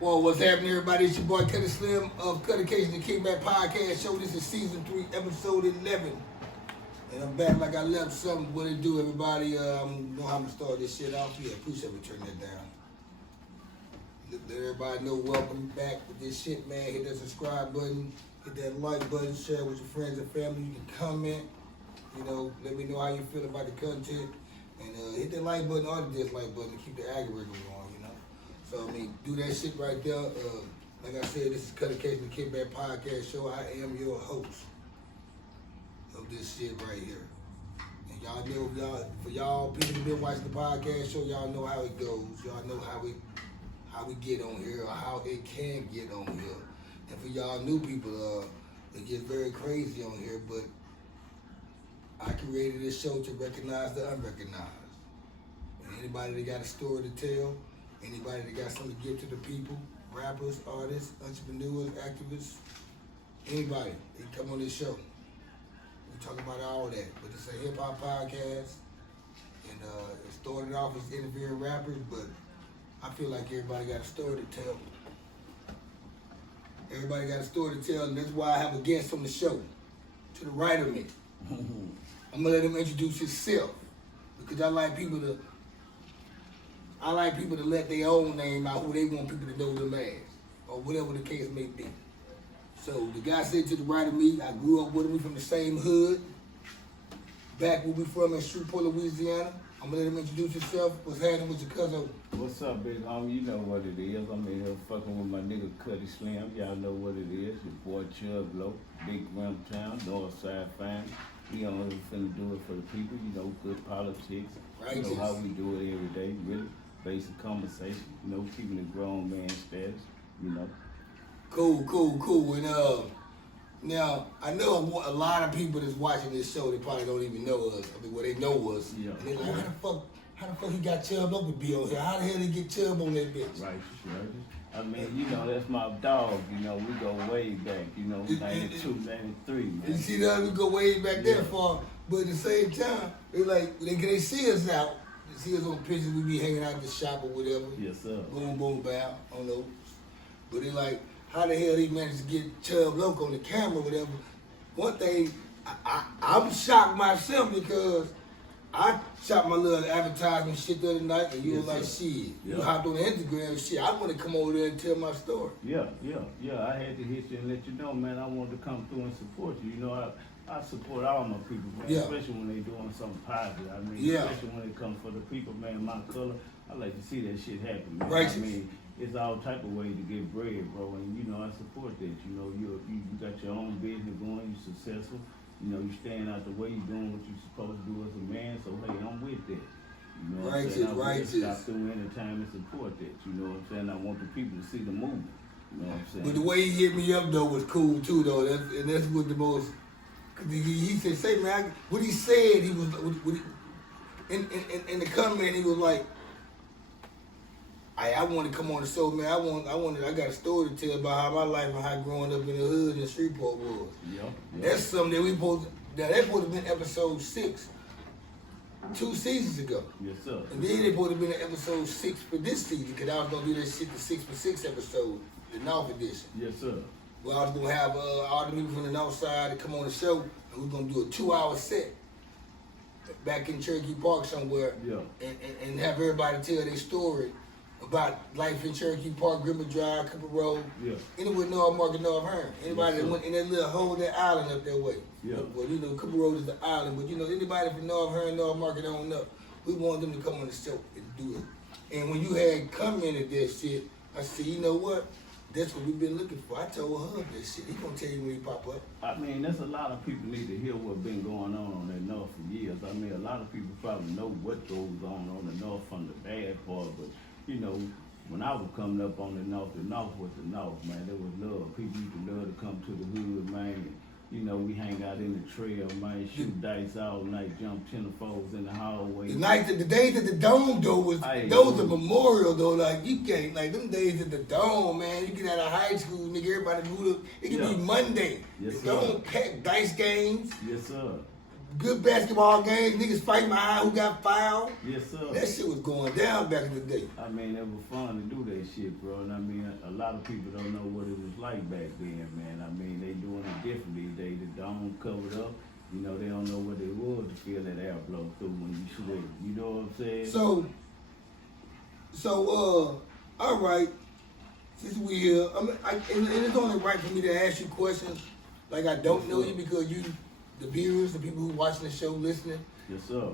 Well, what's happening, everybody? It's your boy Cuddy Slim of Cuttacation-The Kickback Podcast Show. This is season 3, episode 11. And I'm back like I left something. What it do, everybody? Know how I'm going to start this shit off. Yeah, appreciate me turning that down. Let everybody know, welcome back with this shit, man. Hit that subscribe button. Hit that like button. Share with your friends and family. You can comment. You know, let me know how you feel about the content. And hit that like button or the dislike button to keep the algorithm going, you know. So, I mean, do that shit right there. Like I said, this is Cuttacation-The Kickback Podcast Show. I am your host of this shit right here. And y'all know, for y'all people who've been watching the podcast show, y'all know how it goes. Y'all know how we get on here or how it can get on here. And for y'all new people, it gets very crazy on here, but I created this show to recognize the unrecognized. And anybody that got a story to tell, anybody that got something to give to the people, rappers, artists, entrepreneurs, activists, anybody, they come on this show. We talk about all that. But it's a hip-hop podcast. And it started off as interviewing rappers, but I feel like everybody got a story to tell. Everybody got a story to tell, and that's why I have a guest on the show. To the right of me. I'm gonna let him introduce himself. Because I like people to let their own name out, who they want people to know them as, or whatever the case may be. So the guy sitting to the right of me, I grew up with him, we from the same hood. Back where we from in Shreveport, Louisiana. I'm gonna let him introduce himself. What's happening with your cousin? What's up, big homie? You know what it is. I'm in here fucking with my nigga Cuddy Slim. Y'all know what it is. Your boy Chubb Loc, Big Rim Town, Northside family. We only finna do it for the people, you know, good politics. Righteous. You know how we do it every day, really. Basic conversation, you know, keeping the grown man status, you know. Cool. And now I know a lot of people that's watching this show, they probably don't even know us. I mean, well, they know us. Yeah. And they're like, how the fuck he got Chubb Loc to be on here? How the hell did he get Chubb on that bitch? Right. I mean, you know, that's my dog, you know, we go way back, you know, 92, 93, man. You see that? We go way back there far. But at the same time, they like, they see us out. They see us on pictures, we be hanging out at the shop or whatever. Yes, sir. Boom, bow, I don't know. But they like, how the hell he managed to get Chubb Loc on the camera or whatever. One thing, I'm shocked myself because I shot my little advertisement shit the other night and you was like, shit. You hopped on the Instagram and shit. I want to come over there and tell my story. Yeah. I had to hit you and let you know, man. I wanted to come through and support you. You know, I support all my people, man, especially when they doing something positive. I mean, especially when it comes for the people, man, my color. I like to see that shit happen, man. Righteous. I mean, it's all type of ways to get bread, bro. And, you know, I support that. You know, you got your own business going. You're successful. You know, you staying out the way, you doing what you're supposed to do as a man, so hey, I'm with that. You know what I'm saying? Righteous. Stop through anytime and support that. You know what I'm saying? I want the people to see the movement. You know what I'm saying? But the way he hit me up though was cool too though. That's what the most. Cause he said, "Say man," what he said he was in the comment. He was like, I want to come on the show, man. I got a story to tell about how my life and how growing up in the hood in Shreveport was. Yeah. That's something that that would have been episode 6, 2 seasons ago. Yes, sir. And then it would have been episode 6 for this season, because I was gonna do that shit the 6 for 6 episode, the North edition. Yes, sir. Well, I was gonna have all the people from the North Side to come on the show, and we're gonna do a 2-hour set back in Cherokee Park somewhere, and have everybody tell their story about life in Cherokee Park, Grimmett Drive, Cooper Road, anywhere North Market, North Hearn. Anybody that went in that little hole, that island up that way. Yeah. Well, you know, Cooper Road is the island, but you know, anybody from North Hearn, North Market don't know. We want them to come on the show and do it. And when you had commented that shit, I said, you know what? That's what we've been looking for. I told her that shit. He gonna tell you when he pop up. I mean, there's a lot of people need to hear what's been going on that North for years. I mean, a lot of people probably know what goes on the North from the bad part, but you know, when I was coming up on the North was the North, man. There was love. People used to love to come to the hood, man. And, you know, we hang out in the trail, man, shoot dice all night, jump tennis-foes in the hallway. The days at the Dome, though, those are memorial, though. Like, you can't, like, them days at the Dome, man. You get out of high school, nigga, everybody moved up. It could be Monday. Yes, the Dome packed dice games. Yes, sir. good basketball games, niggas fighting behind who got fouled. Yes, sir. That shit was going down back in the day. I mean, it was fun to do that shit, bro. And I mean, a lot of people don't know what it was like back then, man. I mean, they doing it different these days. The dome covered up. You know, they don't know what it was to feel that air blow through when you shoot it. You know what I'm saying? So, all right. Since we here, and it's only right for me to ask you questions like I don't know you because you, the viewers, the people who watching the show, listening. Yes, sir.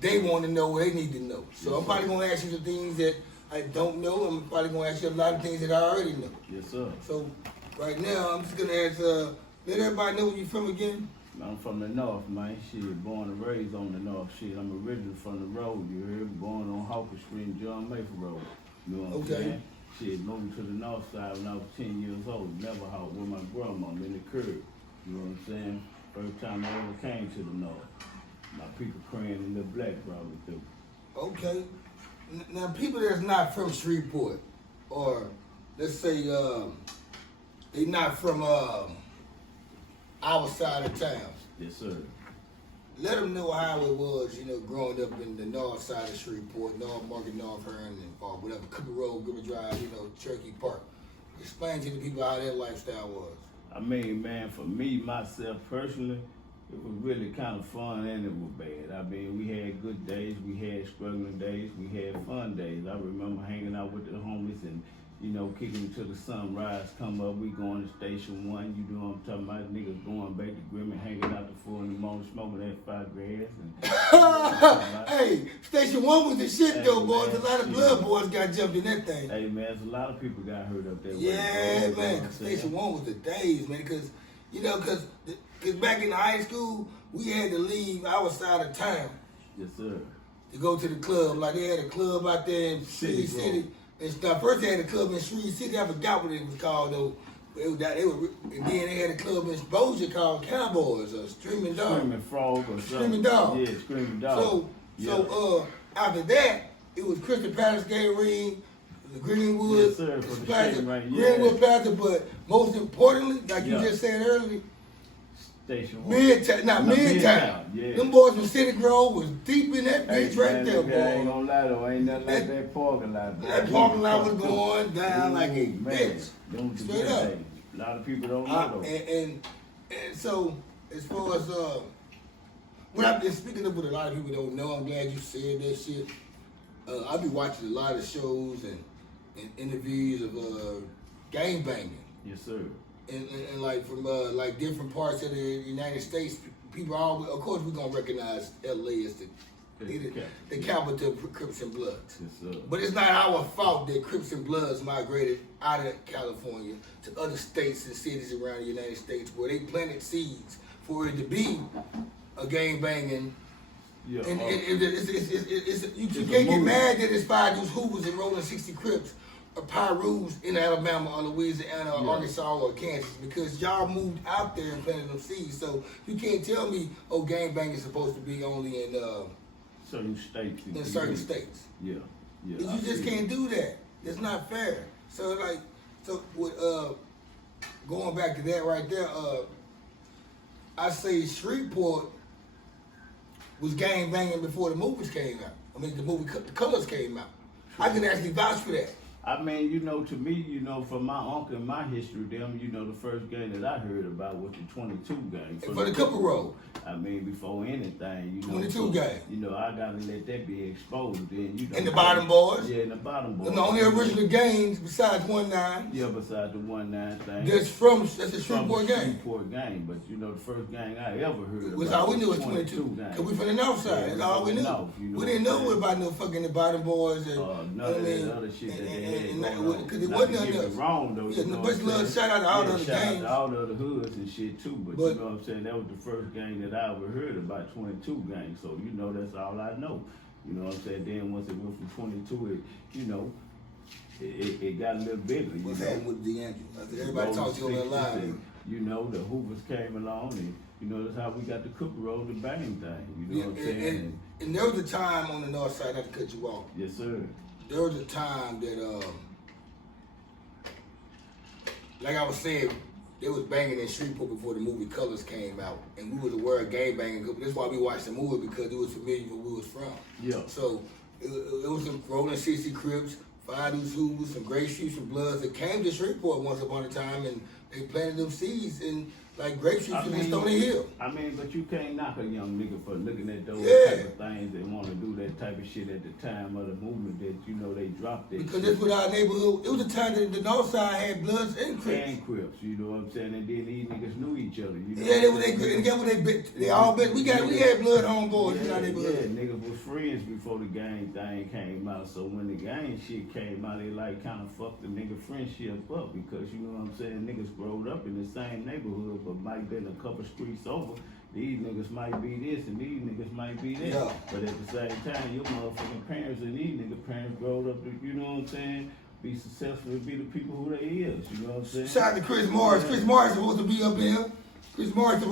They want to know what they need to know. So Yes, I'm probably going to ask you some things that I don't know. I'm probably going to ask you a lot of things that I already know. Yes, sir. So right now, I'm just going to ask, let everybody know where you from again. I'm from the north, man. Shit, born and raised on the north. Shit, I'm originally from the road. You heard? Born on Hawker Street and John Mayfield Road. You know what I'm saying? Shit, moved to the north side when I was 10 years old. Never out with my grandma in the curb. You know what I'm saying? First time I ever came to the north. My people crying and the black brought me through. Okay. Now, people that's not from Shreveport, or let's say they not from our side of town. Yes, sir. Let them know how it was, you know, growing up in the north side of Shreveport, North Market, North Hearn, or whatever, Cooper Road, River Drive, you know, Cherokee Park. Explain to the people how their lifestyle was. I mean, man, for me, myself personally, it was really kind of fun and it was bad. I mean, we had good days, we had struggling days, we had fun days. I remember hanging out with the homies and, you know, kicking until the sunrise come up. We going to Station 1, you know what I'm talking about? Niggas going back to Grim and hanging out to 4 in the morning, smoking that 5 grass. And, hey, Station 1 was the shit though, boys. Man, a lot of blood boys got jumped in that thing. Hey, man, a lot of people got hurt up there. Yeah, man. Station 1 was the days, man, because, you know, because back in high school, we had to leave our side of town. Yes, sir. To go to the club. Like they had a club out there in Shreve City and stuff. First they had a club in Shreve City. I forgot what it was called though. And then they had a club in Bossier called Cowboys or Streaming Dog. Screaming Frog or something. Screaming Dog. Yeah, Screaming Dog. So after that, it was Crystal Palace Gay Ring, the Greenwood, yes, sir, for the Plaza, right. Greenwood Plaza, but most importantly, like you just said earlier, Station 1. Midtown. Yeah. Them boys from City Grove was deep in that bitch right there, boy. I ain't gonna lie though, ain't nothing like that parking lot. That parking lot was going down like a bitch. Straight up. A lot of people don't know though. And so, as far as what I've been speaking of, what a lot of people don't know, I'm glad you said that shit. I be watching a lot of shows and interviews of gangbanging. Yes, sir. And like from like different parts of the United States, people always, of course, we're gonna recognize LA as the capital of Crips and Bloods. Yes, sir. But it's not our fault that Crips and Bloods migrated out of California to other states and cities around the United States where they planted seeds for it to be a gangbanging. Yeah, And you can't get mad that it's 5 Deuce Hoovers and Rolling 60 Crips or Pyrus in Alabama or Louisiana or Arkansas or Kansas because y'all moved out there and planted them seeds. So you can't tell me, oh, gangbanging is supposed to be only in certain states. In certain states. Yeah. You just can't do that. It's not fair. So with going back to that right there, I say Shreveport was gangbanging before the movies came out. I mean, the movie The Colors came out. I can actually vouch for that. I mean, you know, to me, you know, from my uncle and my history, them, you know, the first game that I heard about was the 22 game. For the Cooper Road. I mean, before anything, you know. 22 game. You know, I gotta let that be exposed. Then, you know. And the Bottom Boys. Yeah, and the Bottom Boys. And the only original games besides 1-9. Yeah, besides the 1-9 thing. That's a Shreveport game. Shreveport game, but you know, the first game I ever heard Was about all we knew was was 22. game. Cause we from the north side. That's all we knew. North, you know we didn't know about no fucking the Bottom Boys and none of that other shit that they had. Because it wasn't nothing else. Wrong though. Yeah, you know but love, shout out to all the other shout out games. to all the other hoods and shit too. But you know what I'm saying? That was the first game that I ever heard about 22 games. So you know that's all I know. You know what I'm saying? Then once it went from 22, it got a little bigger. What's happening with DeAndre? Everybody talks to you on the line. You know, the Hoovers came along and you know, that's how we got the Cooper Road, the bang thing. You know what I'm saying? And there was a time on the north side, not to cut you off. Yes, sir. There was a time that, like I was saying, they was banging in Shreveport before the movie Colors came out, and we was aware of gangbanging. That's why we watched the movie, because it was familiar where we was from. Yeah. So it was some rolling 60 Crips, 5 Usubas, some Grape Streets, some Bloods that came to Shreveport once upon a time, and they planted them seeds in like Grape Streets and Stony Hill. I mean, but you can't knock a young nigga for looking at those Yeah. type of things and want to do that type of shit at the time of the movement that, you know, they dropped it. Because that's what our neighborhood, it was a time that the North Side had Bloods and Crips. And Crips, you know what I'm saying? And then these niggas knew each other, you know. Yeah, they were they all been, we had blood homeboys in our Yeah, neighborhood. niggas was friends before the gang thing came out. So when the gang shit came out, they like kind of fucked the nigga friendship up, because, you know what I'm saying, niggas growed up in the same neighborhood, but might been a couple streets over. These niggas might be this and these niggas might be that. Yeah. But at the same time, your motherfucking parents and these nigga parents growed up to, you know what I'm saying, be successful and be the people who they is, you know what I'm saying? Shout out to Chris Morris. Chris Morris supposed to be up here. Chris Morris up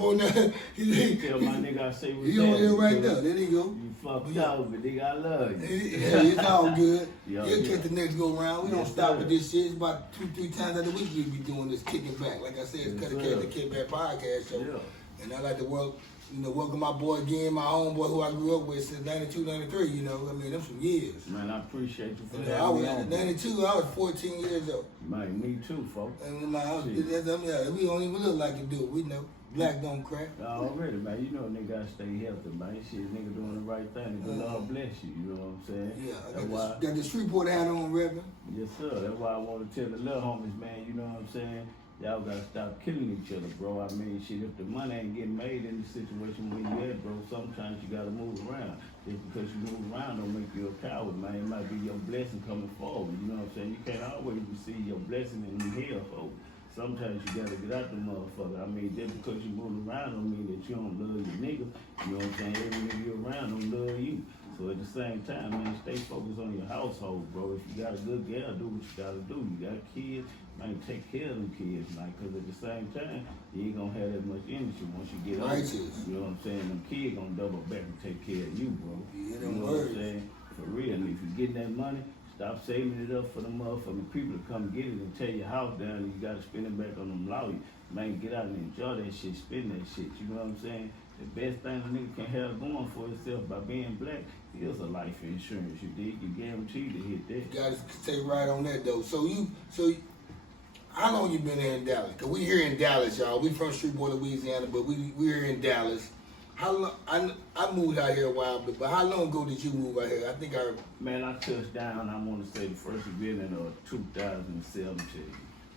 on there. Tell my nigga I say what's He on here right there. now. There he go. You fucked up, but nigga, I love you. Yeah, it's all good. Yeah, He'll yeah. catch the next go round. We don't Yes, stop sir. with this shit. It's about 2-3 times out of the week we be doing this kicking back. Like I said, it's Yes, Cuttacation-The Kickback podcast show. Yeah. And I like to welcome my boy again, my homeboy who I grew up with since 92, 93, you know. I mean, them some years. Man, I appreciate you for I having was me on. in 92, I was 14 years old. Man, me too, folks. And we don't even look like it do it. We know. Black don't crack. Already, man. You know nigga gotta stay healthy, man. Shit, nigga doing the right thing. The Lord bless you, you know what I'm saying? Yeah, That's why, got the Shreveport hat on, Reverend. yes, sir. That's why I want to tell the little homies, man, you know what I'm saying? Y'all gotta stop killing each other, bro. I mean, shit, if the money ain't getting made in the situation where you at, bro, sometimes you gotta move around. Just because you move around don't make you a coward, man. It might be your blessing coming forward, you know what I'm saying? You can't always receive your blessing in the hell, folks. Sometimes you gotta get out the motherfucker. I mean, just because you move around don't mean that you don't love your nigga. You know what I'm saying? Every nigga you around don't love you. So at the same time, man, stay focused on your household, bro. If you got a good girl, do what you gotta do. You got kids, man, take care of them kids, man. Cause at the same time, you ain't gonna have that much energy once you get older. You know what I'm saying? Them kids gonna double back and take care of you, bro. Yeah, you know what I'm saying? For real. And if you getting that money, stop saving it up for the motherfucking people to come get it and tear your house down, and you gotta spend it back on them lawyers. Man, get out and enjoy that shit, spend that shit, you know what I'm saying? The best thing a nigga can have going for himself by being black is a life insurance, you dig? You guaranteed to hit that. You gotta stay right on that though. So how long you been here in Dallas? Cause we here in Dallas, y'all. We from Shreveport, Louisiana, but we here in Dallas. How long? I moved out here a while, but how long ago did you move out here? I think Man, I touched down, I want to say the first event in 2017.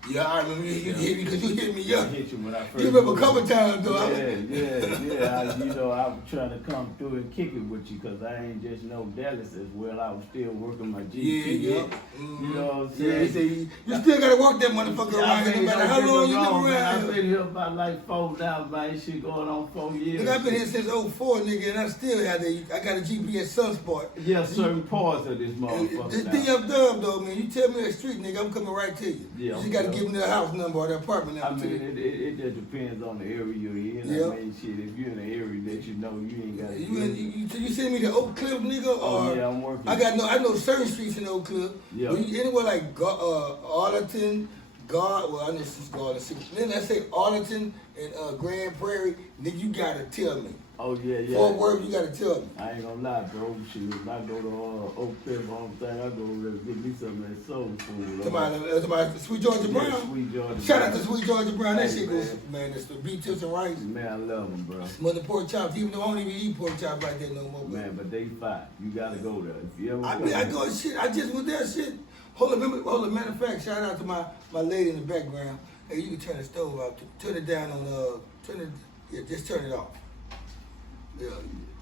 Yeah, I remember you hit me because you hit me I up. hit you when I first You remember a moved. couple times though. Yeah. You know, I was trying to come through and kick it with you because I ain't just know Dallas as well. I was still working my GP. Yeah. You know what I'm Yeah, saying? you still gotta work that motherfucker around here, no matter how long you been around. I've been here about like 4 now, man. Shit going on 4 years. Nigga, I've been here since 04, nigga, and I still have I got a GPS Sunspot. Yeah, certain parts of this motherfucker. This now. thing up dumb though, man. You tell me the street, nigga, I'm coming right to you. Yeah, You just gotta yeah. give me the house number or the apartment I number. mean, it just depends on the area you're in. Yeah. I mean, shit, if you're in an area that you know, you ain't got to You send me the Oak Cliff, nigga, or Oh, yeah, I'm working. I know certain streets in Oak Cliff. Yeah. But anywhere like Arlington, well, I know this is Garden City. Then I say Arlington and Grand Prairie, nigga, you gotta tell me. Oh, yeah. Fort Worth, you gotta tell me. I ain't gonna lie, bro. Shit, if I go to Oak Cliff, on thing, I go over there and get me some of that soul food. Somebody, Sweet Georgia Brown. Yeah, Sweet Georgia Shout Brown. out to Sweet Georgia Brown. That Hey, shit goes, man. man. It's the beef tips and rice. Man, I love them, bro. Mother pork chops, even though I don't even eat pork chops like that no more. Man, but they fine. You gotta go there. If you ever I go shit. I just was there shit. Hold on. Matter of fact, shout out to my lady in the background. Hey, you can turn the stove off. Turn it down on just turn it off. Yeah.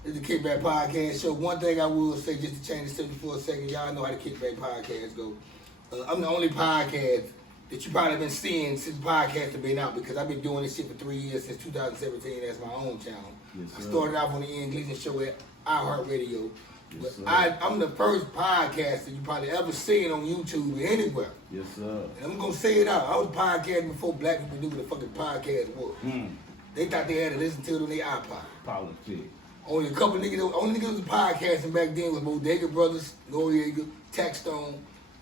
It's the Kickback Podcast Show. One thing I will say, just to change the subject for a second, y'all know how the Kickback Podcast go. I'm the only podcast that you probably been seeing since podcasts have been out, because I've been doing this shit for 3 years, since 2017 as my own channel. Yes, I sir. started off on the Ian Gleason Show at iHeartRadio. Yes, But sir. I'm the first podcast that you probably ever seen on YouTube or anywhere. Yes, sir. And I'm gonna say it out. I was podcasting before black people knew what the fucking podcast was. They thought they had to listen to it on their iPod. Politics. Only niggas was podcasting back then was Bodega Brothers, Noriega, Taxstone,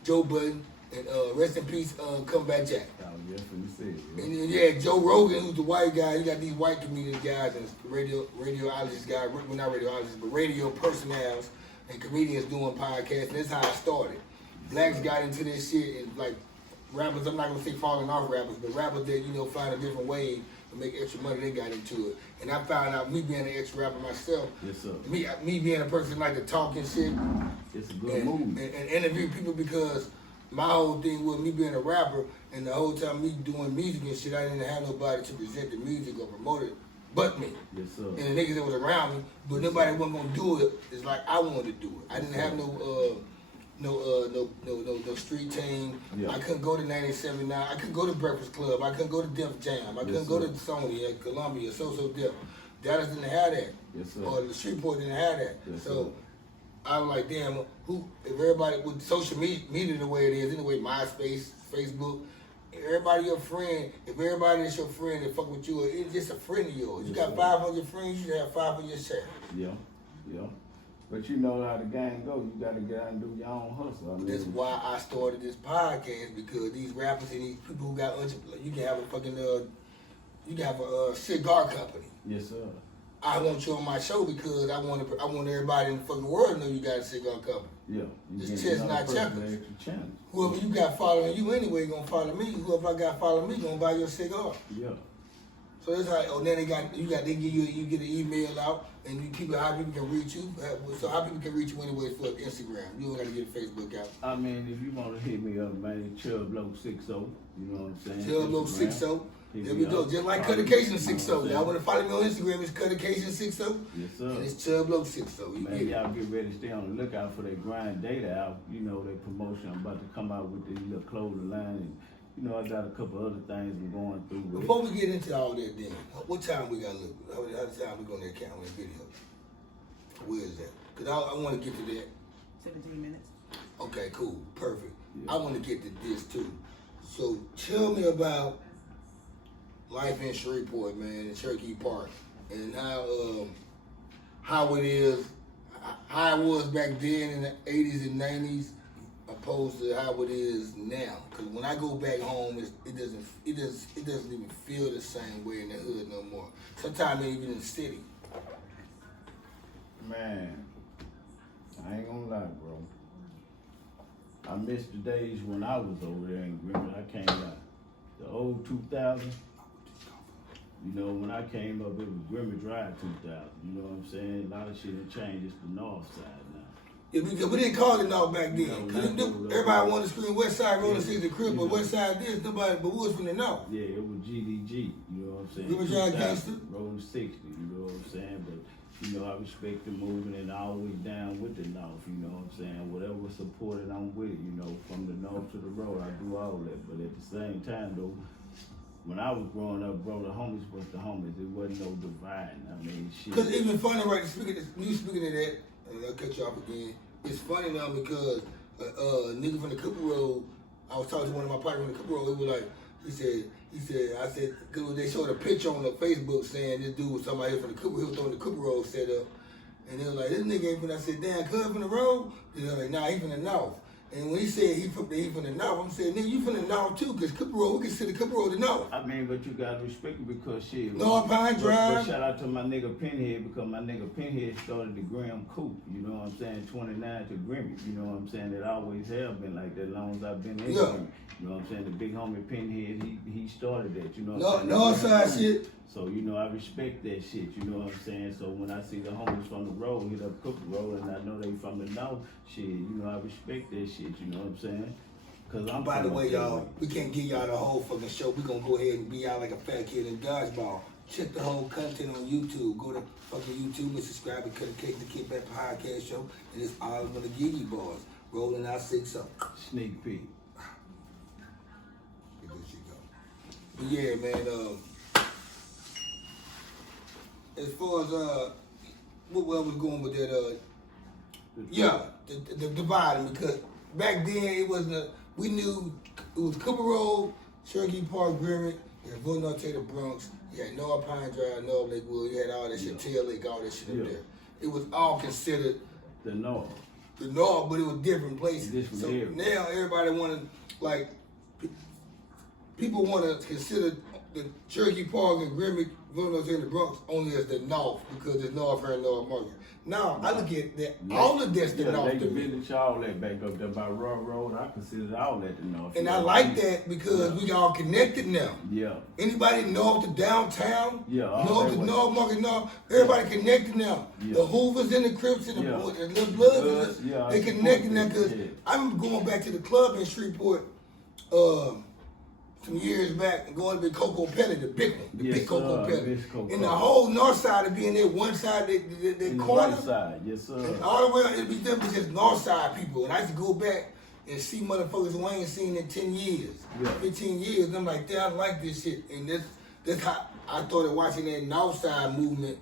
Joe Budden, And rest in peace, Comeback Jack. Oh, yes, what you said. Yeah. And then you had Joe Rogan, who's the white guy. You got these white comedian guys and radiologist guys, well, not radiologists, but radio personnels and comedians doing podcasts. And that's how I started. Blacks got into this shit and like rappers, I'm not gonna say falling off rappers, but rappers that, you know, find a different way to make extra money, they got into it. And I found out, me being an ex-rapper myself, Yes, sir. me being a person like to talk and shit, It's a good move. and interview people, because my whole thing was me being a rapper, and the whole time me doing music and shit, I didn't have nobody to present the music or promote it but me. Yes, sir. And the niggas that was around me, but nobody wasn't gonna do it. It's like I wanted to do it. I didn't have no street team. Yeah. I couldn't go to 1979. I couldn't go to Breakfast Club. I couldn't go to Def Jam. I couldn't go to Sony at Columbia, So Def. Dallas didn't have that. Yes, sir. Or the Shreveport didn't have that. Yes, So sir. I was like, damn, if everybody with social media the way it is, anyway, MySpace, Facebook, everybody your friend, if everybody is your friend that fuck with you, it's just a friend of yours. You Yes, got sir. 500 friends, you should have 5 for yourself. Yeah, yeah. But you know how the game goes. You gotta get out and do your own hustle. I mean, That's why I started this podcast, because these rappers and these people who got you can have a fucking you can have a cigar company. yes, sir. I want you on my show because I want everybody in the fucking world to know you got a cigar company. Yeah. You It's get chest, another not person checkers. an extra challenge. Whoever you got following you anyway gonna follow me. Whoever I got following me gonna buy your cigar. Yeah. So that's how. Then they give you get an email out, and how people can reach you. So how people can reach you anyway for Instagram. You don't gotta get a Facebook out. I mean, if you want to hit me up, man, it's Chubb Loc 60. You know what I'm saying? Chubb Loc Instagram. 60. Hit There me we go. up. Just like Follow me. Cuttacation-The. You know Y'all what want to follow me on Instagram? It's Cuttacation-The. Yes, sir. And it's Chubb Loc 60. You Man, get it. y'all get ready to stay on the lookout for that grind data out. You know, that promotion. I'm about to come out with this little clothing line. And, you know, I got a couple other things I'm going through with. Before we get into all that, then, what time we got to look? How time we going to count on this video? Where is that? Because I want to get to that. 17 minutes. Okay, cool. Perfect. Yeah. I want to get to this, too. So tell me about life in Shreveport, man, in Cherokee Park, and how it is, how it was back then in the 80s and 90s, opposed to how it is now. Because when I go back home, it doesn't even feel the same way in the hood no more. Sometimes even in the city. Man, I ain't gonna lie, bro. I miss the days when I was over there in Grimmett. I came out the old 2000. You know, when I came up, it was Grimmett Drive 2000. You know what I'm saying? A lot of shit had changed. It's the north side now. Yeah, we didn't call it North back then. No, Cause not everybody wanted to scream West Side Road and Yeah. see the crib, but Yeah. West Side this, nobody but we was from the North. Yeah, it was GDG. You know what I'm saying? Grimmett Drive 2000, gangster. Rolling 60. You know what I'm saying? But you know, I respect the movement and always down with the North. You know what I'm saying? Whatever supported, I'm with. You know, from the North to the road, I do all that. But at the same time, though, when I was growing up, bro, the homies was the homies. It wasn't no dividing. I mean, shit. Cause even funny, right? Speaking of that, and I'll cut you off again. It's funny now because nigga from the Cooper Road, I was talking to one of my partners from the Cooper Road. It was like I said, cause they showed a picture on the Facebook saying this dude was somebody from the Cooper. He was throwing the Cooper Road set up, and they was like, this nigga ain't from. I said, damn, cuz from the road. They was like, nah, he from the North. And when he said he from the North, I'm saying, nigga, you from the North too, because Cooper Road, we consider Cooper Road the North. I mean, but you gotta respect it because shit. North Pine But Drive. shout out to my nigga Pinhead because my nigga Pinhead started the Graham Coupe. You know what I'm saying? 29 to Grimmett. You know what I'm saying? It always have been like that as long as I've been in Yeah. Grimmett. You know what I'm saying? The big homie Pinhead, he started that. You know what I'm saying? North The Graham side Coupe. shit. So, you know, I respect that shit, you know what I'm saying? So when I see the homies from the road hit up Cooper Road and I know they from the North, shit, you know, I respect that shit, you know what I'm saying? Cause I'm By the from way, up that y'all, we can't give y'all the whole fucking show. We gonna go ahead and be out like a fat kid in dodgeball. Check the whole content on YouTube. Go to fucking YouTube and subscribe to Cuttacation-The podcast show. And it's all I'm gonna give you, boys. Rolling out 6 up. Sneak peek. Here this shit go. But yeah, man. As far as where I was going with that, yeah, the dividing, because back then it wasn't. We knew it was Cooper Road, Cherokee Park, Grimmett, you had Bull Norte, the Bronx, you had North Pine Drive, North Lakewood, you had all that shit, Tail Lake, all that shit up there. It was all considered The North. the North, but it was different places. Different so areas. now everybody wanted, like people want to consider the Cherokee Park and Grimmick, Villanova in the Bronx only as the North because it's North here and North Market. Now I look at that all of that's the North. Lake Village, all that back up there by Road, I consider all that the North. And I like that because we all connected now. Yeah. Anybody north to downtown, north to North Market, North, everybody connected now. Yeah. The Hoovers and the Crips and the Little Bloods, they connected now because I remember going back to the club in Shreveport some years back and going to the Cocoa Pellet, the big one, the big Cocoa Pellet. And the whole north side would be in there, one side, the corner. Right side, yes sir. And all the way, it'd be them just north side people. And I used to go back and see motherfuckers who I ain't seen in 10 years, 15 years. And I'm like, damn, I like this shit. And that's how I started watching that north side movement.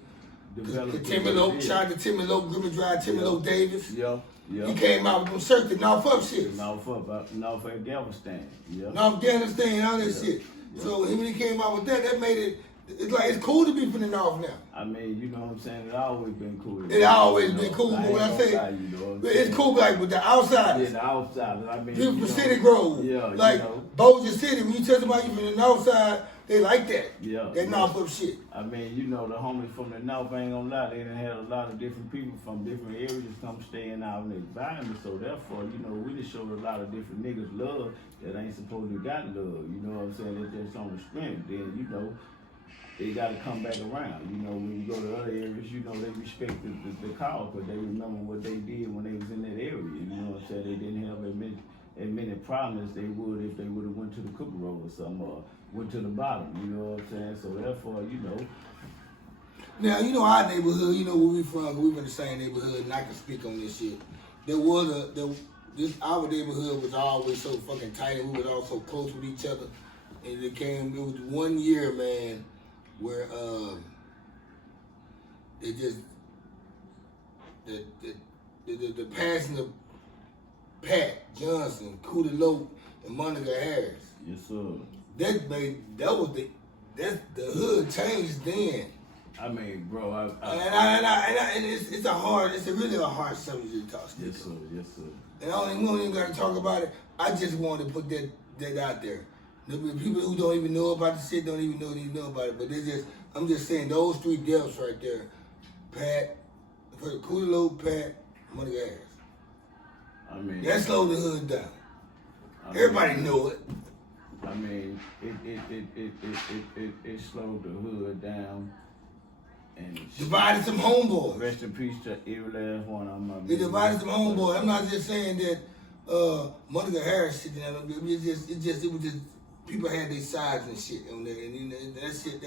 The Timmy Loc, shout out to Timmy Loc, Grimmy Drive, Timmy Loc Davis. Yeah. He came out with them shirts, the North Up shit. North Afghanistan. Yeah. North Afghanistan, all that shit. Yeah. So when he came out with that made it, it's like, it's cool to be from the North now. I mean, you know what I'm saying? It's always been cool. It always been cool, but when I say, it's cool like with the outside. Yeah, the outside. I mean, people from City Grove. Yeah, like Bossier City, when you tell somebody you from the North side, they like that. Yeah. That North Up shit. I mean, you know, the homies from the North, I ain't gonna lie, they done had a lot of different people from different areas come stay in our environment. So therefore, you know, we just showed a lot of different niggas love that ain't supposed to got love. You know what I'm saying? They're just on the strength. Then, you know, they gotta come back around. You know, when you go to other areas, you know, they respect the cause because they remember what they did when they was in that area. You know what I'm saying? They didn't have as many problems as they would if they would have went to the cookie roll or something or went to the bottom, you know what I'm saying? So therefore, you know. Now, you know our neighborhood, you know where we from, we in the same neighborhood, and I can speak on this shit. Our neighborhood was always so fucking tight, and we was all so close with each other. And it was 1 year, man, where the passing of Pat Johnson, Cuttacation-The, and Monica Harris. Yes, sir. The hood changed then. I mean, bro, it's really a hard subject to talk. Yes, sir. Yes, sir. And we don't even got to talk about it. I just wanted to put that out there. The people who don't even know about the shit don't even know about it. But I'm just saying those three deaths right there, Pat, Cuttacation-The, Pat, Monica Harris. I mean, that slowed the hood down. Everybody know it. I mean, it slowed the hood down and divided some homeboys. Rest in peace to every last one of them. It divided some homeboys. I'm not just saying that Monica Harris shit. It was just people had their sides and shit on there, and that shit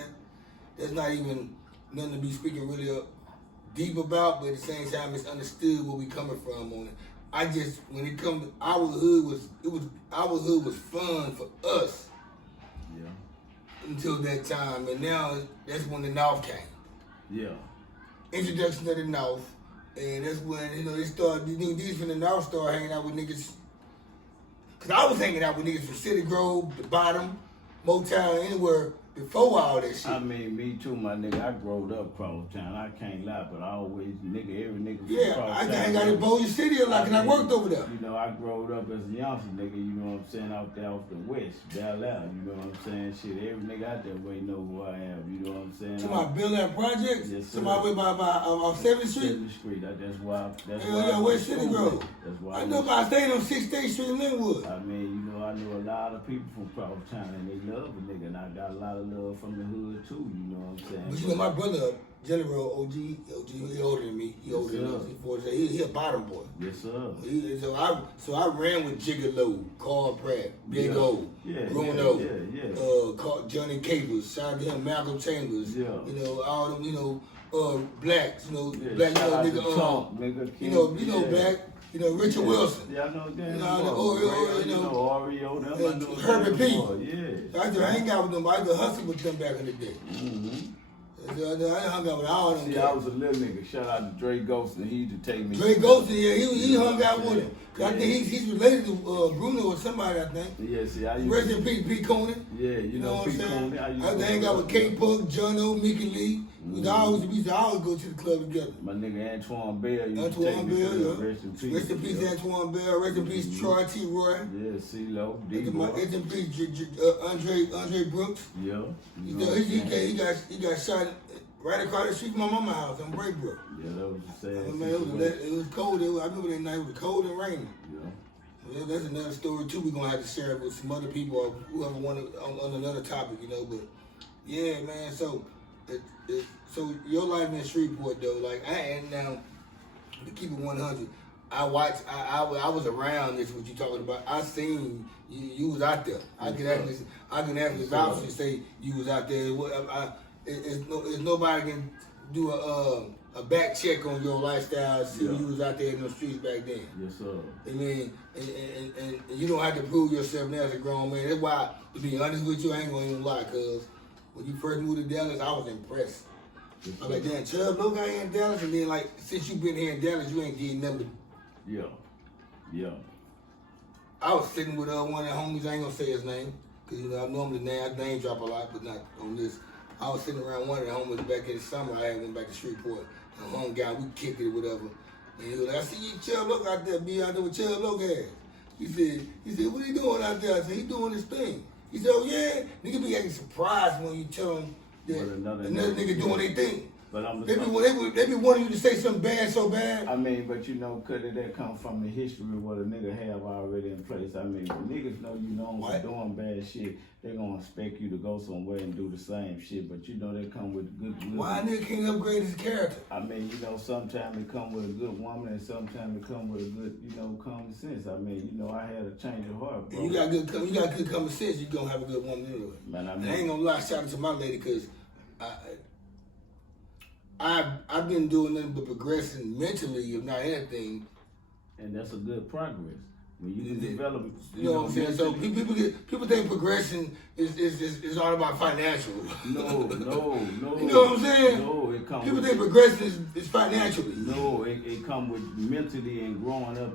that's not even nothing to be speaking really deep about. But at the same time, it's understood where we coming from on it. When it comes to our hood was fun for us. Yeah. Until that time, and now that's when the North came. Yeah. Introduction of the North, and that's when they started. These from the North started hanging out with niggas. Cause I was hanging out with niggas from City Grove, the Bottom, Motown, anywhere before all that shit. I mean, me too, my nigga. I growed up cross town. I can't lie, but I always every nigga from cross town. I hang out in Bossier City a lot, and I worked over there. You know, I growed up as a youngster, nigga. You know what I'm saying? Out there off the west, Bel Air. You know what I'm saying? Shit, every nigga out there way know who I am. You know what I'm saying? To my Bel Air projects. Yes, sir. To my way by 7th Street. 7th Street. That's why. West City Grove. That's why. I know. I stayed on 6th Street in Linwood. I mean, you know, I know a lot of people from cross town, and they love a nigga, and I got a lot of love from the hood too, you know what I'm saying? But you know, my brother, General OG, he older than me. He older than me. He a bottom boy. Yes, sir. So I ran with Gigolo, Carl Pratt, Big O, Bruno, Johnny Capers, shout out to him, Malcolm Chambers, all them, blacks, black nigga, black. Richard Wilson. Yeah, I know that. Oreo, Herbert P. Yeah. I used to hang out with them. I used to hustle with them back in the day. Mm-hmm. I hung out with all of them. I was a little nigga. Shout out to Dre Ghostin. He used to take me. Dre Ghostin, he hung out with him. I think he's related to Bruno or somebody, I think. Yeah, see, I used Rest in peace, Pete Conan. Yeah, you know what I'm Pete saying? Conan. I hang out with K-Puck, Jono, Mickey Lee. We used to always go to the club together. My nigga Antoine Bell. Antoine Bell, yeah. Rest in peace. Rest in peace, Antoine Bell. Rest in peace, Troy T. Roy. Yeah, CeeLo, Rest in peace, Andre Brooks. Yeah. He got shot right across the street from my mama's house on Breakbrook. Yeah, that was a sad It was cold. I remember that night. It was cold and raining. Yeah. Yeah, that's another story too. We're gonna have to share it with some other people or whoever wanted on another topic, But yeah, man. So, so your life in Shreveport though, like now to keep it 100. I watched. I was around this. What you talking about? I seen you was out there. I can actually vouch and say you was out there. Nobody can do a back check on your lifestyle. See you was out there in the streets back then. Yes, sir. I mean, and you don't have to prove yourself now as a grown man. That's why, to be honest with you, I ain't gonna even lie. Cause when you first moved to Dallas, I was impressed. Yes, I'm like, damn, Chubb Loc out here in Dallas, and then like since you been here in Dallas, you ain't getting nothing. Yeah. I was sitting with one of the homies. I ain't gonna say his name, cause I normally name drop a lot, but not on this. I was sitting around one of the homies back in the summer. I had went back to Shreveport. And home guy, we kicked it or whatever. And he was like, I see you Chubb Loc out there, be out there with Chubb Loc ass. He said, what he doing out there? I said, he doing his thing. He said, oh yeah? Nigga be getting surprised when you tell him that another nigga doing their thing. But they be wanting you to say something bad so bad. I mean, but Cuddy, that come from the history of what a nigga have already in place. I mean, when niggas know you known for doing bad shit, they gonna expect you to go somewhere and do the same shit. But they come with goodwill. Why a nigga can't upgrade his character? I mean, sometimes it come with a good woman and sometimes it come with a good, common sense. I mean, I had a change of heart, bro. You got good common sense, you gonna have a good woman anyway. Man, I ain't gonna lie, shout out to my lady, cause I've been doing nothing but progressing mentally, if not anything. And that's a good progress. When you can develop, you know what I'm saying? So people think progression is all about financial. No. You know what I'm saying? No, it comes. People think progression is financially. No, it comes with mentally and growing up.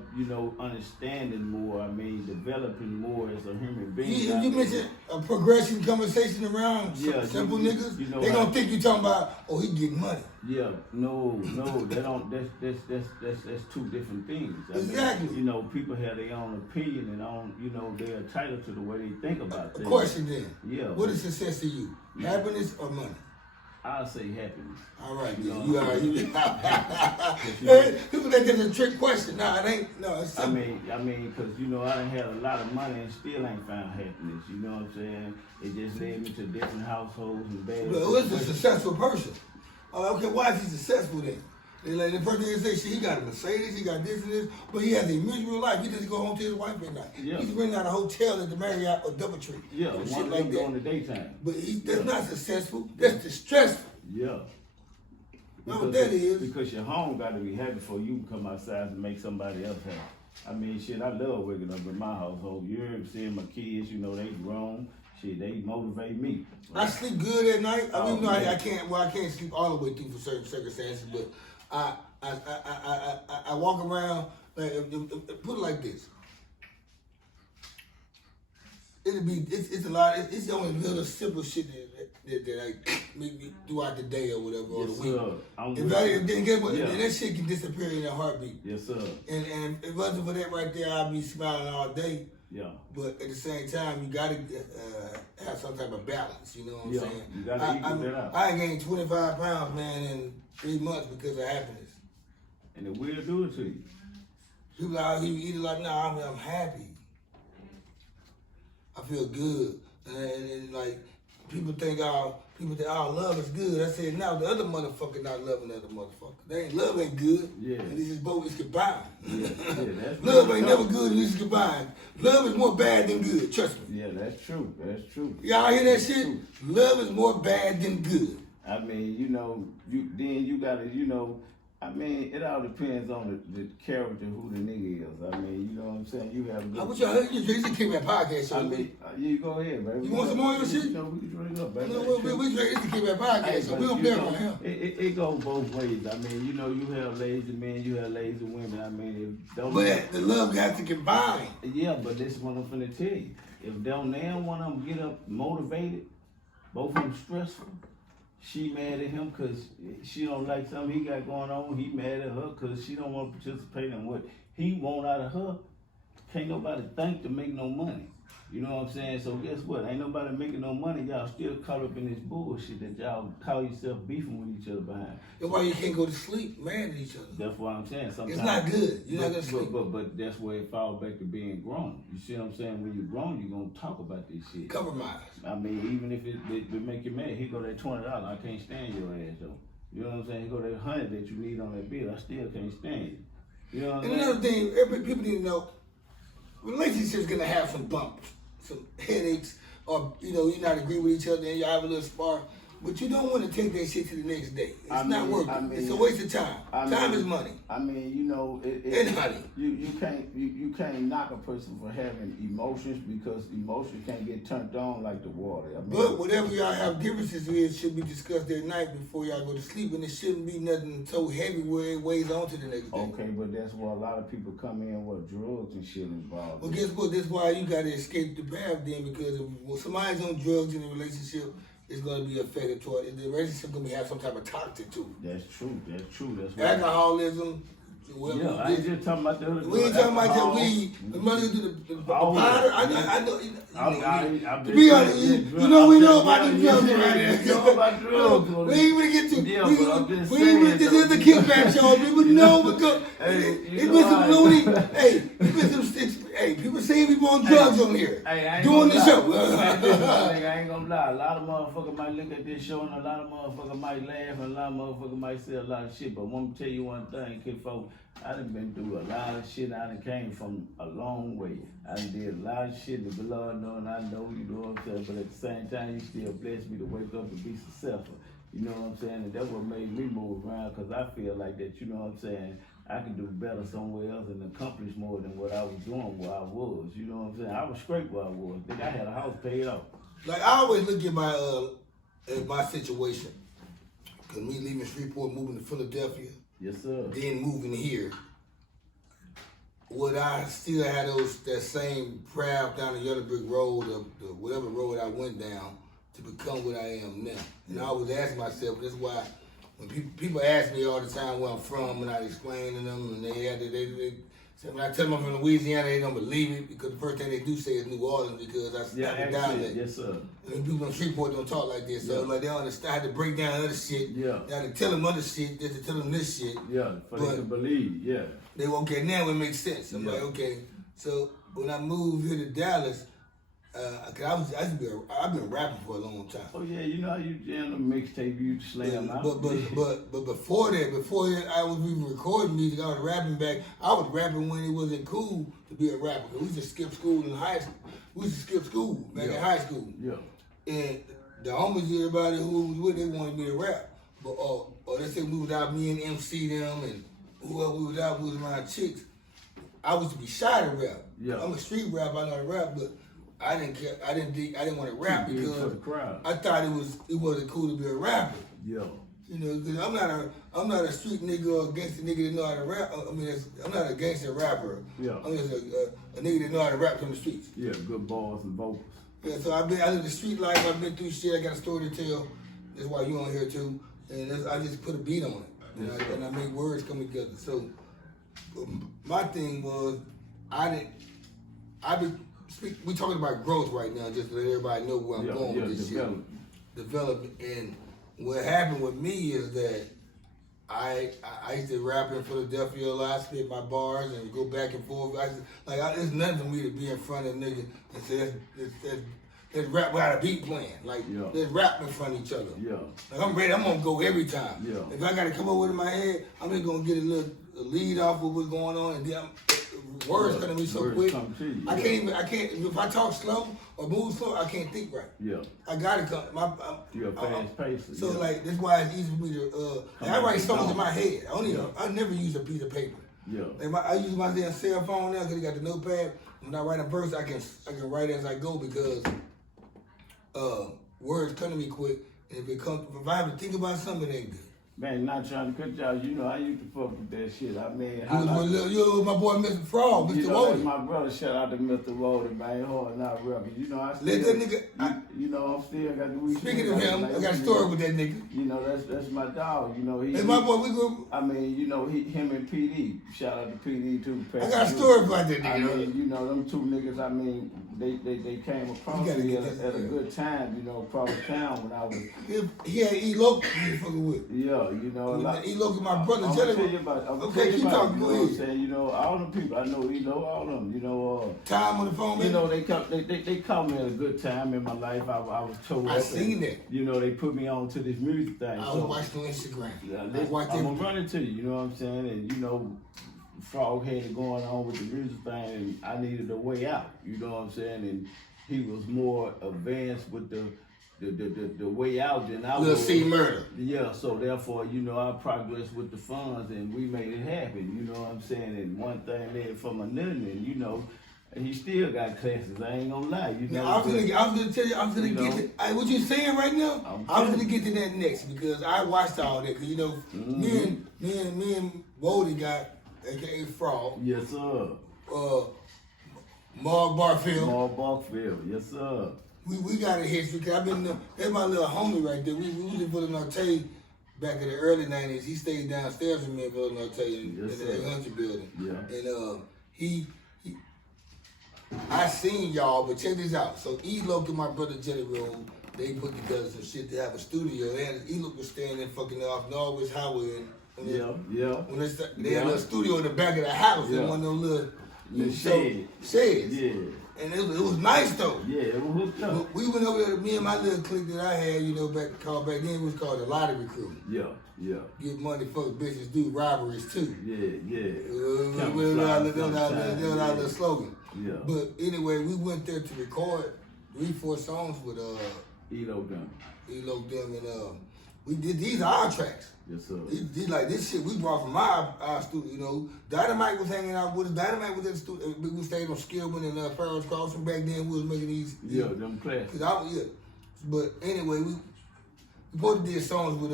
Understanding more. I mean, developing more as a human being. You mentioned a progression conversation around simple niggas. They gonna think you talking about, oh, he getting money. Yeah, no, they don't. That's two different things. Exactly. People have their own opinion and they're entitled to the way they think about things. Question then. Yeah. What is success to you? Happiness or money? I'll say happiness. All right, you are. People think that's a trick question. No, it ain't. No, it's simple. I mean, because I done had a lot of money and still ain't found happiness. You know what I'm saying? It just led me to different households and bad. But who's a successful person? Okay, why is he successful then? The first thing they say, he got a Mercedes, he got this and this, but he has a miserable life. He just go home to his wife at night. Yeah. He's renting out a hotel at the Marriott or Doubletree. Yeah, one shit like that. During the daytime. But that's not successful. That's distressful. Yeah. Know what that is? Because your home got to be happy before you can come outside and make somebody else happy. I mean, shit, I love waking up in my household. You're seeing my kids, they grown. Shit, they motivate me. I sleep good at night. I can't sleep all the way through for certain circumstances, but I walk around, put it like this. It's a lot. It's the only little simple shit that I make throughout the day or whatever, or the week. Then that shit can disappear in a heartbeat. Yes, sir. And if it wasn't for that right there, I'd be smiling all day. Yeah. But at the same time, you gotta have some type of balance. You know what I'm saying? You gotta equal that out. I gained 25 pounds, man, in 3 months because of happiness. And it will do it to you. People out here eat like, nah, I'm happy. I feel good, and like people think love is good. I said, no, the other motherfucker not loving the other motherfucker. Love ain't good. Yeah. And this is both is combined. Yeah, that's love ain't never good. This is combined. Love is more bad than good. Trust me. Yeah, that's true. That's true. Y'all hear that shit? Love is more bad than good. I mean, you gotta, I mean, it all depends on the character, who the nigga is. I mean, you know what I'm saying? You have good... I wish y'all heard you drink the Kickback podcast show. I mean, you go ahead, baby. You want some more of your shit? You know, we can drink up, baby. No, we drink the Kickback podcast show. We don't play around here. It goes both ways. I mean, you know, you have lazy men, you have lazy women. I mean, if don't... But the love got to combine. Yeah, but this is what I'm finna tell you. If now one of them get up motivated, both of them stressful, she mad at him because she don't like something he got going on. He mad at her because she don't want to participate in what he want out of her. Can't nobody think to make no money. You know what I'm saying? So guess what? Ain't nobody making no money. Y'all still caught up in this bullshit that y'all call yourself beefing with each other behind. That's why you can't go to sleep mad at each other. That's what I'm saying. Sometimes, it's not good. You're not gonna sleep. But that's where it falls back to being grown. You see what I'm saying? When you're grown, you're gonna talk about this shit. Compromise. I mean, even if it make you mad, he go that $20. I can't stand your ass though. You know what I'm saying? He go that $100 that you need on that bill. I still can't stand you. You know what I'm saying? And another thing, people need to know, relationships gonna have some bumps, some headaches, or you're not agree with each other and you have a little spar. But you don't want to take that shit to the next day. It's not working. It's a waste of time. Time is money. I mean, you know, and honey. You can't knock a person for having emotions because emotions can't get turned on like the water. I mean, but whatever y'all have differences with should be discussed that night before y'all go to sleep, and it shouldn't be nothing so heavy where it weighs on to the next day. Okay, but that's where a lot of people come in with drugs and shit involved. Well, guess what? That's why you got to escape the bath then, because when somebody's on drugs in a relationship, it's going to be affected toward it. The relationship going to have some type of toxic too. That's true. That's right. Alcoholism. Well, yeah, I ain't just talking about the other. We ain't talking about that weed. The money to the powder. I know. To be honest, we know about the drugs right here. You know about drugs. We ain't gonna get to. Yeah, but I'm just we saying. This is the kickback show. People know because it's been some loony. Hey, it's been some. Hey, people saying people on drugs on here doing the show. I ain't gonna lie. A lot of motherfuckers might look at this show and a lot of motherfuckers might laugh and a lot of motherfuckers might say a lot of shit. But I want to tell you one thing, kid folks. I done been through a lot of shit. I done came from a long way. I done did a lot of shit that the Lord know and I know, you know what I'm saying? But at the same time, you still blessed me to wake up and be successful. You know what I'm saying? And that's what made me move around because I feel like that, you know what I'm saying? I could do better somewhere else and accomplish more than what I was doing where I was. You know what I'm saying? I was straight where I was. I think I had a house paid off. Like I always look at my situation. Cause me leaving Shreveport, moving to Philadelphia. Yes, sir. Then moving here. Would I still have that same craft down the yellow brick road, the whatever road I went down to become what I am now? And I always ask myself, that's why when people ask me all the time where I'm from and I explain to them and they when I tell them I'm from Louisiana, they don't believe it because the first thing they do say is New Orleans because I started down there. Yes, sir. And people from Shreveport don't talk like this, so like they don't understand. I had to break down other shit. Yeah. I had to tell them other shit just to tell them this shit. Yeah, for they can believe. Yeah. They go, okay, now it makes sense. I'm like, okay. So when I moved here to Dallas, cause I've been rapping for a long time. Oh yeah, you know how you jam a mixtape, you slam out. But before that, I was even recording music. I was rapping back. I was rapping when it wasn't cool to be a rapper. We used to skip school in high school. We used to skip school back in high school. Yeah. And the homies, everybody who was with, they wanted me to rap. But or they said we was out, me and MC them and whoever we was out, we was around chicks. I was to be shy to rap. Yeah. I'm a street rapper. I know how to rap, but I didn't care. I didn't want to rap because I thought it wasn't cool to be a rapper. Yeah. You know, because I'm not a street nigga or a gangster nigga that know how to rap. I mean, I'm not a gangster rapper. Yeah. I'm just a nigga that know how to rap from the streets. Yeah, good bars and vocals. Yeah, so I live the street life. I've been through shit. I got a story to tell. That's why you on here too. And I just put a beat on it, and I make words come together. So my thing was, we talking about growth right now, just to let everybody know where I'm going with this shit. Development. And what happened with me is that I used to rap in Philadelphia a lot, spit my bars and go back and forth. It's nothing for me to be in front of niggas and say, let's rap without a beat playing. Let's rap in front of each other. Yeah. I'm ready, I'm gonna go every time. Yeah. If I gotta come up with it in my head, I'm just gonna get a lead off of what's going on and then words come to me so quick. Come to you, I can't, if I talk slow or move slow, I can't think right. Yeah. I gotta come. You're a fast pacer. So like, that's why it's easy for me to, I write songs in my head. I never use a piece of paper. Yeah. And I use my damn cell phone now because it got the notepad. When I write a verse, I can write as I go because words come to me quick. And if I have to think about something, it ain't good. Man, not trying to cut you out. You know, I used to fuck with that shit. I mean, you was my boy, Mr. Frog, Mr. Wody. My brother, shout out to Mr. Wody, man. Hard not record. You know, I still. Let that nigga. You know, I'm still got the weekend. Speaking of him, I got a story with that nigga. You know, that's my dog. You know, Hey, my boy, we go. I mean, you know, him and PD. Shout out to PD too. I got a story about that nigga. I mean, you know, them two niggas. I mean, they came across me at a good time. You know, across town when I was. He had E. Loc he fucking with. Yeah, you know. E. Loc my brother. I'm gonna tell you about. Okay, keep talking. Go ahead. Saying, you know, all the people I know, all of them. You know, time on the phone. You know, they caught me at a good time in my life. I was told. I seen that. You know, they put me on to this music thing. I was watching on Instagram. I'm gonna run it to you. You know what I'm saying? And you know, Frog had it going on with the music thing, and I needed a way out. You know what I'm saying? And he was more advanced with the way out than I was. We'll see murder. Yeah, so therefore, you know, I progressed with the funds and we made it happen. You know what I'm saying? And one thing led from another, and you know, and he still got classes. I ain't gonna lie. You know, I was gonna tell you. I was gonna get to what you saying right now. I was gonna get to that next because I watched all that. Cause you know, me and Wody got AKA Frog. Yes, sir. Mark Barfield. Mark Barfield. Yes, sir. We got a history because I've been that's my little homie right there. We was in Villanarte back in the early '90s. He stayed downstairs with me in Villanarte in the 800 building. Yeah. And he I seen y'all, but check this out. So E. Loc and my brother Jelly Room, they put together some shit to have a studio. And E. Loc was staying in fucking off Norwich Highway. When they had a studio in the back of the house in one of those little sheds. Yeah. And it was nice though. Yeah, it was hooked up. We went over there, me and my little clique that I had, you know, back then it was called the Lottery Crew. Yeah. Get money, fuck bitches, do robberies too. Yeah. That was our little slogan. Yeah. But anyway, we went there to record 3-4 songs with E. Loc them, and these are our tracks. Yes, sir. These like this shit we brought from our studio. You know, Dynamite was hanging out with us. Dynamite was at the studio. We stayed on Skillman and Farrell's Crossing. Back then, we was making these. Them classes. But anyway, we both did songs with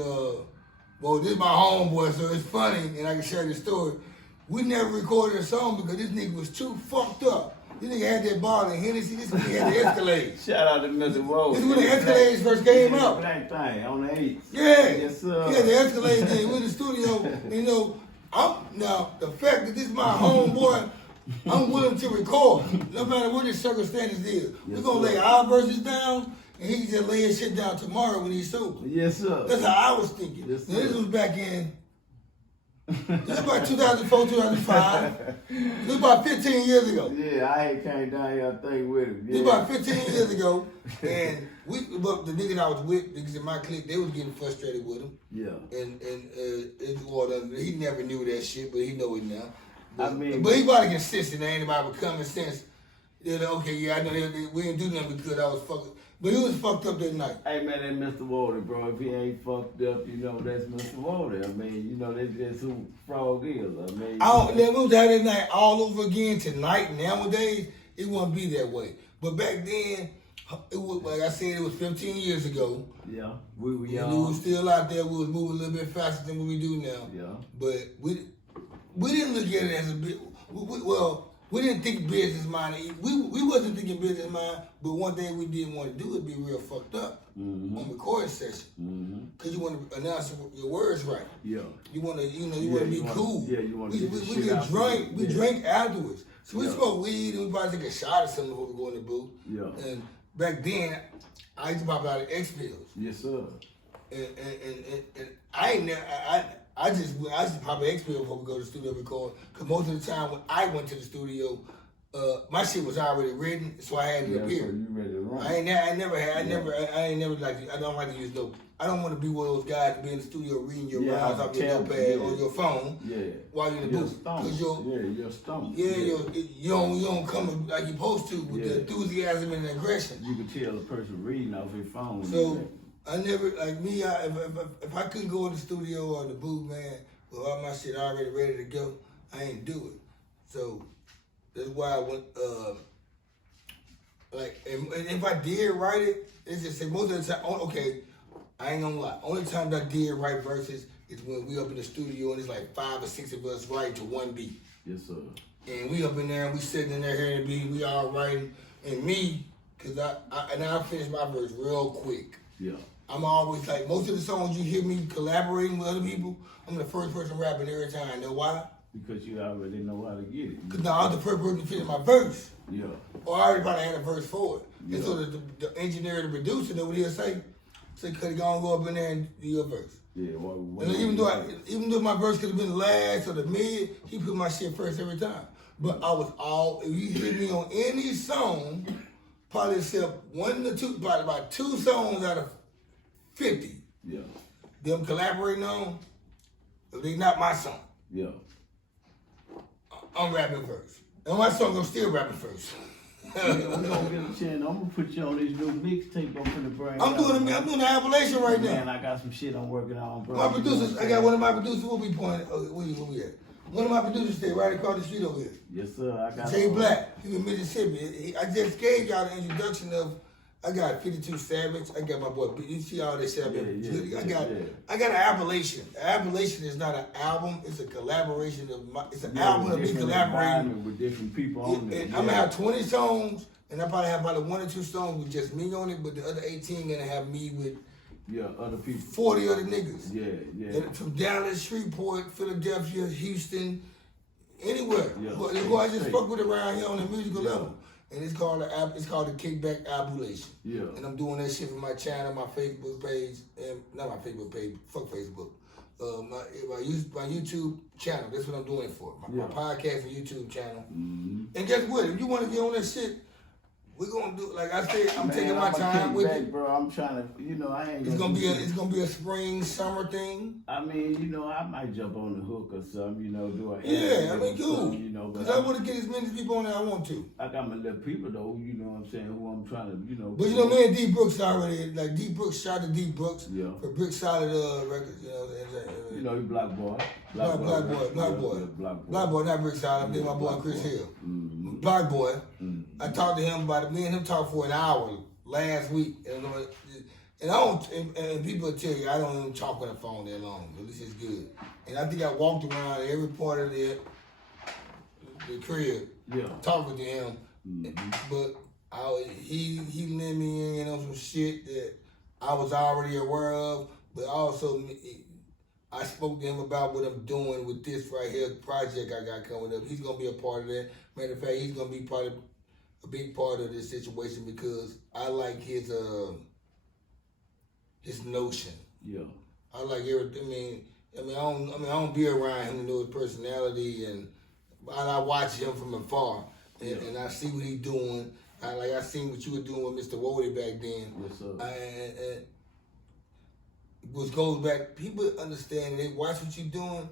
well, this is my homeboy, so it's funny, and I can share this story. We never recorded a song because this nigga was too fucked up. This nigga had that ball in Hennessy. This nigga had the Escalade. Shout out to Mr. Rose. This is when the Escalades first came out. Black thing on the 8th. Yeah. Yes, sir. He had the Escalade thing. We're in the studio. You know, now the fact that this is my homeboy, I'm willing to record, no matter what his circumstances is. We're gonna lay our verses down, and he can just lay his shit down tomorrow when he's sober. Yes, sir. That's how I was thinking. Yes, sir. Now, this was back in. This is about 2004, 2005. This was about 15 years ago. Yeah, I came down here, I think, with him. Yeah. This was about 15 years ago, and but the niggas I was with, niggas in my clique, they was getting frustrated with him. Yeah. And he never knew that shit, but he know it now. But, but he probably consistent. There ain't nobody with common sense. They're like, okay, yeah, I know we didn't do nothing because I was fucking. But he was fucked up that night. Hey man, that's Mr. Water, bro. If he ain't fucked up, you know that's Mr. Water. I mean, you know that's who Frog is. I mean, we was out that night all over again tonight. Nowadays, it won't be that way. But back then, it was like I said, it was 15 years ago. Yeah, we were young. We were still out there. We was moving a little bit faster than what we do now. Yeah. But we didn't look at it as a bit. We didn't think business mind. We wasn't thinking business mind, but one thing we didn't want to do is be real fucked up on recording session. Because you want to announce your words right. Yeah. You want to, want to be cool. Yeah, you want to get we get drunk. We drink afterwards. So we smoke weed and we probably take a shot or something before we go in the booth. Yeah. And back then, I used to pop out of X pills. Yes, sir. And I ain't never. I used to pop an X pill before we go to the studio record. Because most of the time when I went to the studio, my shit was already written, so I had it up here. So you ready to run? I ain't never like. I don't like to use no. I don't want to be one of those guys to be in the studio reading your rhymes off your notepad or your phone while you're in the booth. Cause your stomach. You don't come like you're supposed to with the enthusiasm and the aggression. You can tell a person reading off his phone. So I never like me. If I couldn't go in the studio or the booth, man, with all my shit already ready to go, I ain't do it. So that's why I went. And if I did write it, it's just say most of the time. Okay, I ain't gonna lie. Only time I did write verses is when we up in the studio and it's like 5 or 6 of us writing to one beat. Yes, sir. And we up in there and we sitting in there hearing the beat. We all writing. And me, cause I finish my verse real quick. Yeah. I'm always like most of the songs you hear me collaborating with other people. I'm the first person rapping every time. You know why? Because you already know how to get it. Cause now I'm the first person to finish my verse. Yeah. Or I already probably had a verse for it. Yeah. And so the engineer, the producer, know what he'll say. Could he go up in there and do your verse? Yeah. And even though my verse could have been the last or the mid, he put my shit first every time. But if you hear me on any song, probably except 1 or 2, probably about 2 songs out of 50. Yeah. Them collaborating on, if they not my song. Yeah. I'm rapping first. And my song, I'm still rapping first. We're gonna get a chance. I'm gonna put you on this new mixtape. I'm finna bring. I'm doing the Appalachian right now. Man, I got some shit I'm working on, bro. My producers, I got one of my producers. We'll be pointing. Where we at? One of my producers stay right across the street over here. Yes, sir. I got Jay Black. He in Mississippi. I just gave y'all the introduction of. I got 52 Savage. I got my boy. You see all this shit. I got an Appalachian. Appalachian is not an album. It's a collaboration it's an album of me collaborating with different people on it. I'm gonna have 20 songs, and I probably have about 1 or 2 songs with just me on it. But the other 18 gonna have me with other people. 40 other niggas. Yeah. And from Dallas, Shreveport, Philadelphia, Houston, anywhere. Yeah. But I just fuck with it around here on the musical level. And it's called the Kickback Abulation. Yeah. And I'm doing that shit for my channel, my Facebook page, and not my Facebook page, fuck Facebook. My YouTube channel. That's what I'm doing it for. My podcast and YouTube channel. Mm-hmm. And guess what? If you want to get on that shit, we're gonna do like I said. I'm taking my time with it, bro. I'm trying to, I ain't. It's gonna be a spring, summer thing. I mean, I might jump on the hook or something. Do I? Yeah, I mean, cool. Because I want to get as many people on there I want to. I got my little people though. You know what I'm saying? Who I'm trying to, But me and D Brooks already like D Brooks shot to D Brooks for Brick Solid Records. You Black Boy. Black Boy, not Brick Solid. I'm my boy Chris Hill. Mm-hmm. Black Boy. Mm-hmm. I talked to him about it. Me and him talked for an hour last week, and people tell you I don't even talk on the phone that long, but this is good. And I think I walked around every part of the crib, talking to him. Mm-hmm. But he let me in on some shit that I was already aware of, but also I spoke to him about what I'm doing with this right here project I got coming up. He's gonna be a part of that. Matter of fact, he's gonna be a big part of this situation because I like his notion. Yeah. I like everything. I don't be around him to know his personality, and I watch him from afar, and I see what he's doing. I seen what you were doing with Mr. Wody back then. Yes, sir. Which goes back, people understand, they watch what you're doing,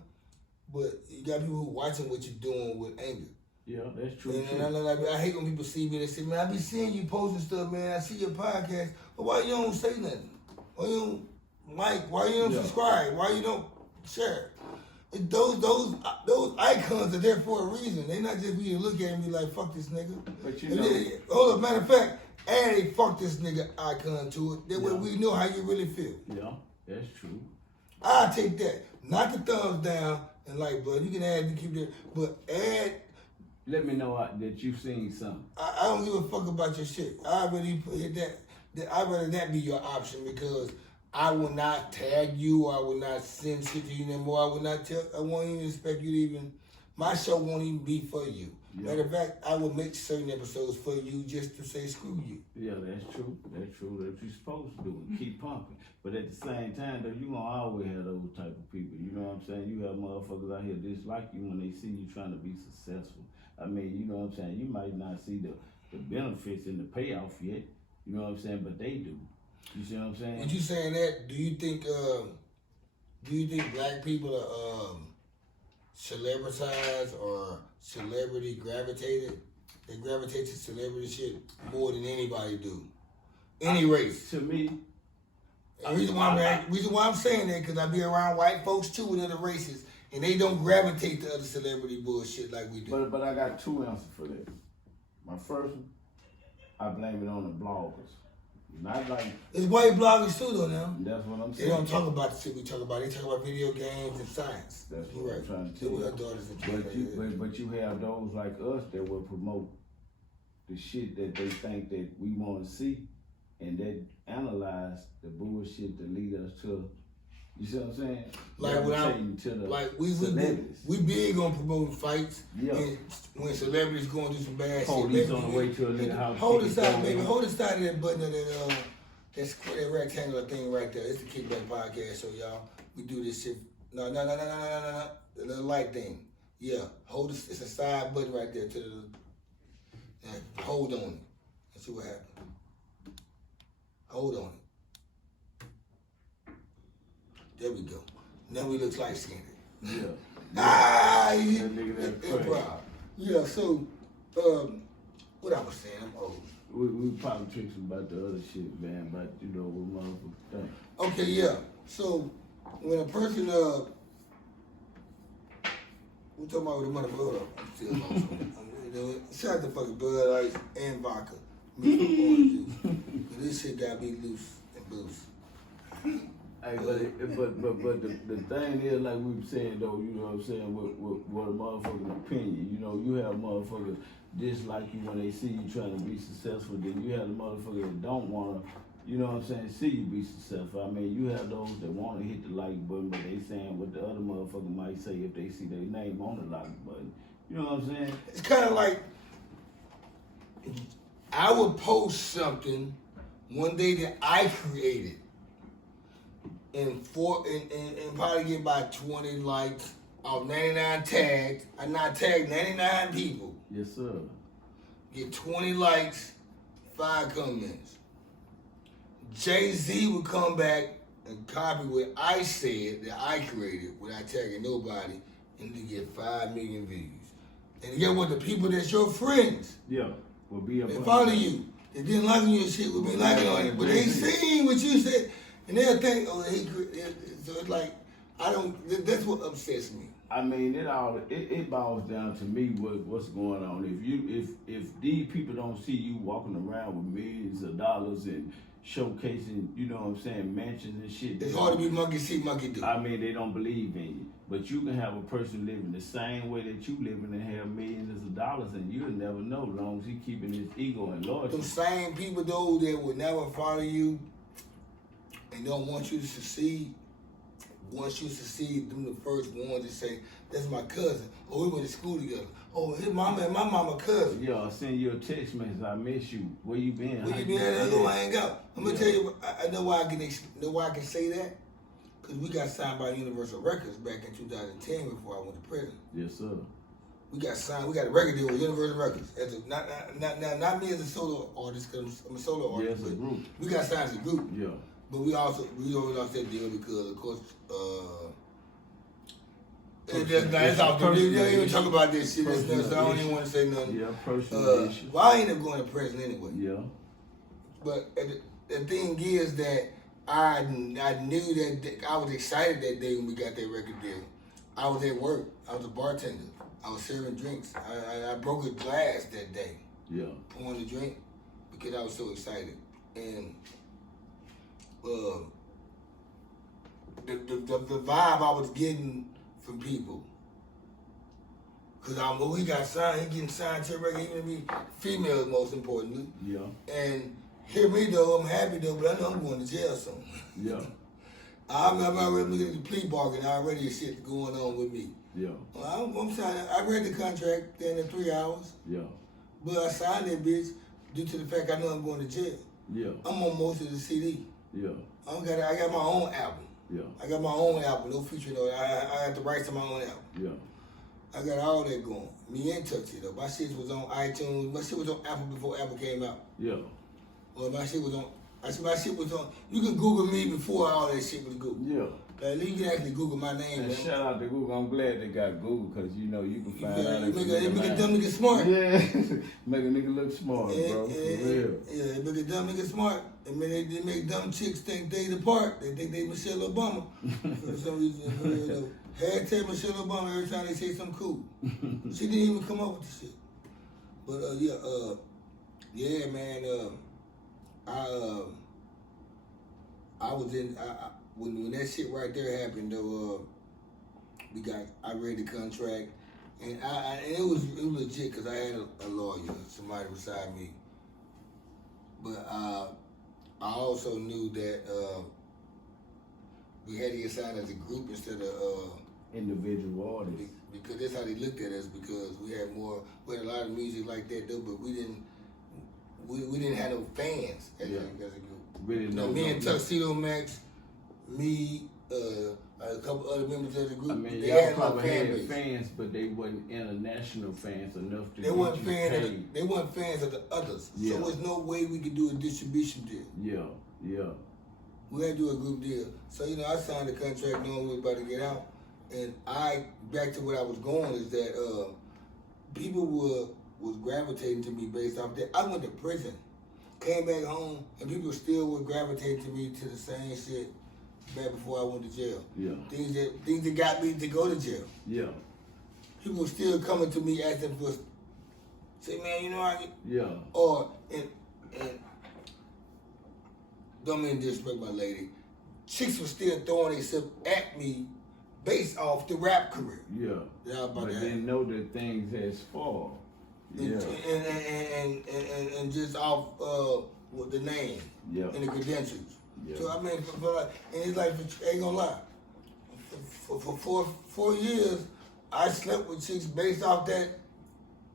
but you got people who watching what you're doing with anger. Yeah, that's true. And I hate when people see me, they say, man, I be seeing you posting stuff, man. I see your podcast, but why you don't say nothing? Why you don't like? Why you don't subscribe? Why you don't share? Those icons are there for a reason. They not just be to look at and be like, fuck this nigga. But hold up, matter of fact, add a fuck this nigga icon to it. That way we know how you really feel. Yeah, that's true. I'll take that. Not the thumbs down and like, but you can add to keep that, but add. Let me know that you've seen something. I don't give a fuck about your shit. I'd rather that be your option because I will not tag you. I will not send shit to you anymore. I won't even expect you to even, my show won't even be for you. Yeah. Matter of fact, I will make certain episodes for you just to say screw you. Yeah, that's true. That's true. That's what you're supposed to do. Keep pumping. But at the same time, though, you gonna always have those type of people. You know what I'm saying? You have motherfuckers out here dislike you when they see you trying to be successful. I mean, you know what I'm saying? You might not see the benefits and the payoff yet, you know what I'm saying? But they do. You see what I'm saying? When you saying that, do you think black people are celebritized or celebrity gravitated? They gravitate to celebrity shit more than anybody do. Any race. To me, The reason why I'm saying that because I be around white folks too in other races, and they don't gravitate to other celebrity bullshit like we do. but I got two answers for that. My first one, I blame it on the bloggers. Not like It's white bloggers too though now. that's what I'm They saying. don't talk about the shit we talk about. They talk about video games and science. That's what I'm trying to tell With you. our daughters and But you have those like us that will promote the shit that they think that we want to see, and that analyze the bullshit that lead us to. You see what I'm saying? Like we big on promoting fights. Yeah. And when celebrities going through some bad Police shit. on the way to a little house. Hold the side, baby. Hold the side of that button of that rectangular thing right there. It's the Kickback Podcast show, y'all. We do this shit. No. The little light thing. Yeah. Hold it. It's a side button right there to the. Hold on it. And see what happens. Hold on it. There we go. Now we look like skinned. Yeah. Ah, That nigga that crazy. Yeah, so, what I was saying, I'm old. We politics about the other shit, man, but you know what motherfuckers think. Okay, yeah. So, when a person, we're talking about with the motherfucker, hold up, I'm still lost. Shout out to fucking Bud Light and vodka. Mixed with orange juice. But this shit gotta be loose and boost. Hey, but the thing is, like we were saying though, you know what I'm saying, with a motherfucking opinion. You know, you have motherfuckers dislike you when they see you trying to be successful. Then you have the motherfuckers that don't wanna, you know what I'm saying, see you be successful. I mean, you have those that wanna hit the like button, but they saying what the other motherfucker might say if they see their name on the like button. You know what I'm saying? It's kind of like I would post something one day that I created. And probably get about 20 likes off 99 tagged. I not tagged 99 people. Yes, sir. Get 20 likes, 5 comments. Jay-Z would come back and copy what I said that I created without tagging nobody, and you get 5 million views. And get what the people that's your friends. Yeah. Will be a they follow you. They didn't like your shit, will be liking on it. But they seen what you said. And they'll think, oh, so it's like, that's what upsets me. I mean, it boils down to me what's going on. If these people don't see you walking around with millions of dollars and showcasing, you know what I'm saying, mansions and shit. It's hard to be monkey see, monkey do. I mean, they don't believe in you. But you can have a person living the same way that you living and have millions of dollars, and you'll never know, as long as he keeping his ego and loyalty. Them same people, though, that will never follow you and don't want you to succeed, once you succeed, them the first ones to say, that's my cousin. Oh, we went to school together. Oh, his mama and my mama cousin. Yeah, I'll send you a text message. I miss you. Where you been? Where you been? Let's go hang out. I'm going to tell you, I know why I can say that. Because we got signed by Universal Records back in 2010 before I went to prison. Yes, sir. We got signed. We got a record deal with Universal Records. Not me as a solo artist, because I'm a solo artist. Yeah, as a group. We got signed as a group. Yeah. But we always lost that deal because, of course, it's off the video. You don't even talk about this shit. So I don't even want to say nothing. Yeah, personal issue. Well, I ended up going to prison anyway. Yeah. But the thing is that I knew that I was excited that day when we got that record deal. I was at work. I was a bartender. I was serving drinks. I broke a glass that day. Yeah. Pouring a drink because I was so excited. And the vibe I was getting from people, because when we got signed, he getting signed to a record, even to me, females most importantly. Yeah. And hear me though, I'm happy though, but I know I'm going to jail soon. Yeah. I'm already looking at the plea bargain, already shit going on with me. Yeah. Well, I'm signed. I read the contract in 3 hours. Yeah. But I signed that bitch due to the fact I know I'm going to jail. Yeah. I'm on most of the CD. Yeah. I got my own album. Yeah. I got my own album, no feature, no. I got the rights to my own album. Yeah. I got all that going. me and Tuxedo. My shit was on iTunes. My shit was on Apple before Apple came out. Yeah. Well, my shit was on. My shit was on. You can Google me before all that shit was Google. Yeah. You can actually Google my name. And man. shout out to Google. I'm glad they got Google because you know you can find out. It make a dumb nigga smart. Yeah, make a nigga look smart, bro. For real. Yeah, it make a dumb nigga smart. And they make dumb chicks think they the part. They think they Michelle Obama for some reason. You know, hashtag Michelle Obama every time they say something cool. She didn't even come up with the shit. But yeah, man. I was in. When that shit right there happened, though, I read the contract, and it was legit because I had a lawyer, somebody beside me. But I also knew that we had to get signed as a group instead of individual artists. Because that's how they looked at us. Because we had a lot of music like that though, but we didn't have no fans as a group. Really me and Tuxedo Max, me, a couple other members of the group. I mean, they y'all had probably fan had base. fans, but they wasn't international fans enough to They weren't fans of the others. Yeah. So there's no way we could do a distribution deal. Yeah. We had to do a group deal. So, you know, I signed the contract knowing we were about to get out. And back to what I was going is that people was gravitating to me based off that. I went to prison, came back home, and people still were gravitating to me to the same shit back before I went to jail. Yeah. Things that got me to go to jail. Yeah. People were still coming to me asking for, say, man, you know and don't mean to disrespect my lady. Chicks were still throwing themselves at me based off the rap career. Yeah. But didn't know that things has fallen. Yeah. And just off with the name and the credentials. Yeah. So I mean, and it's like, I ain't gonna lie. For 4 years, I slept with chicks based off that.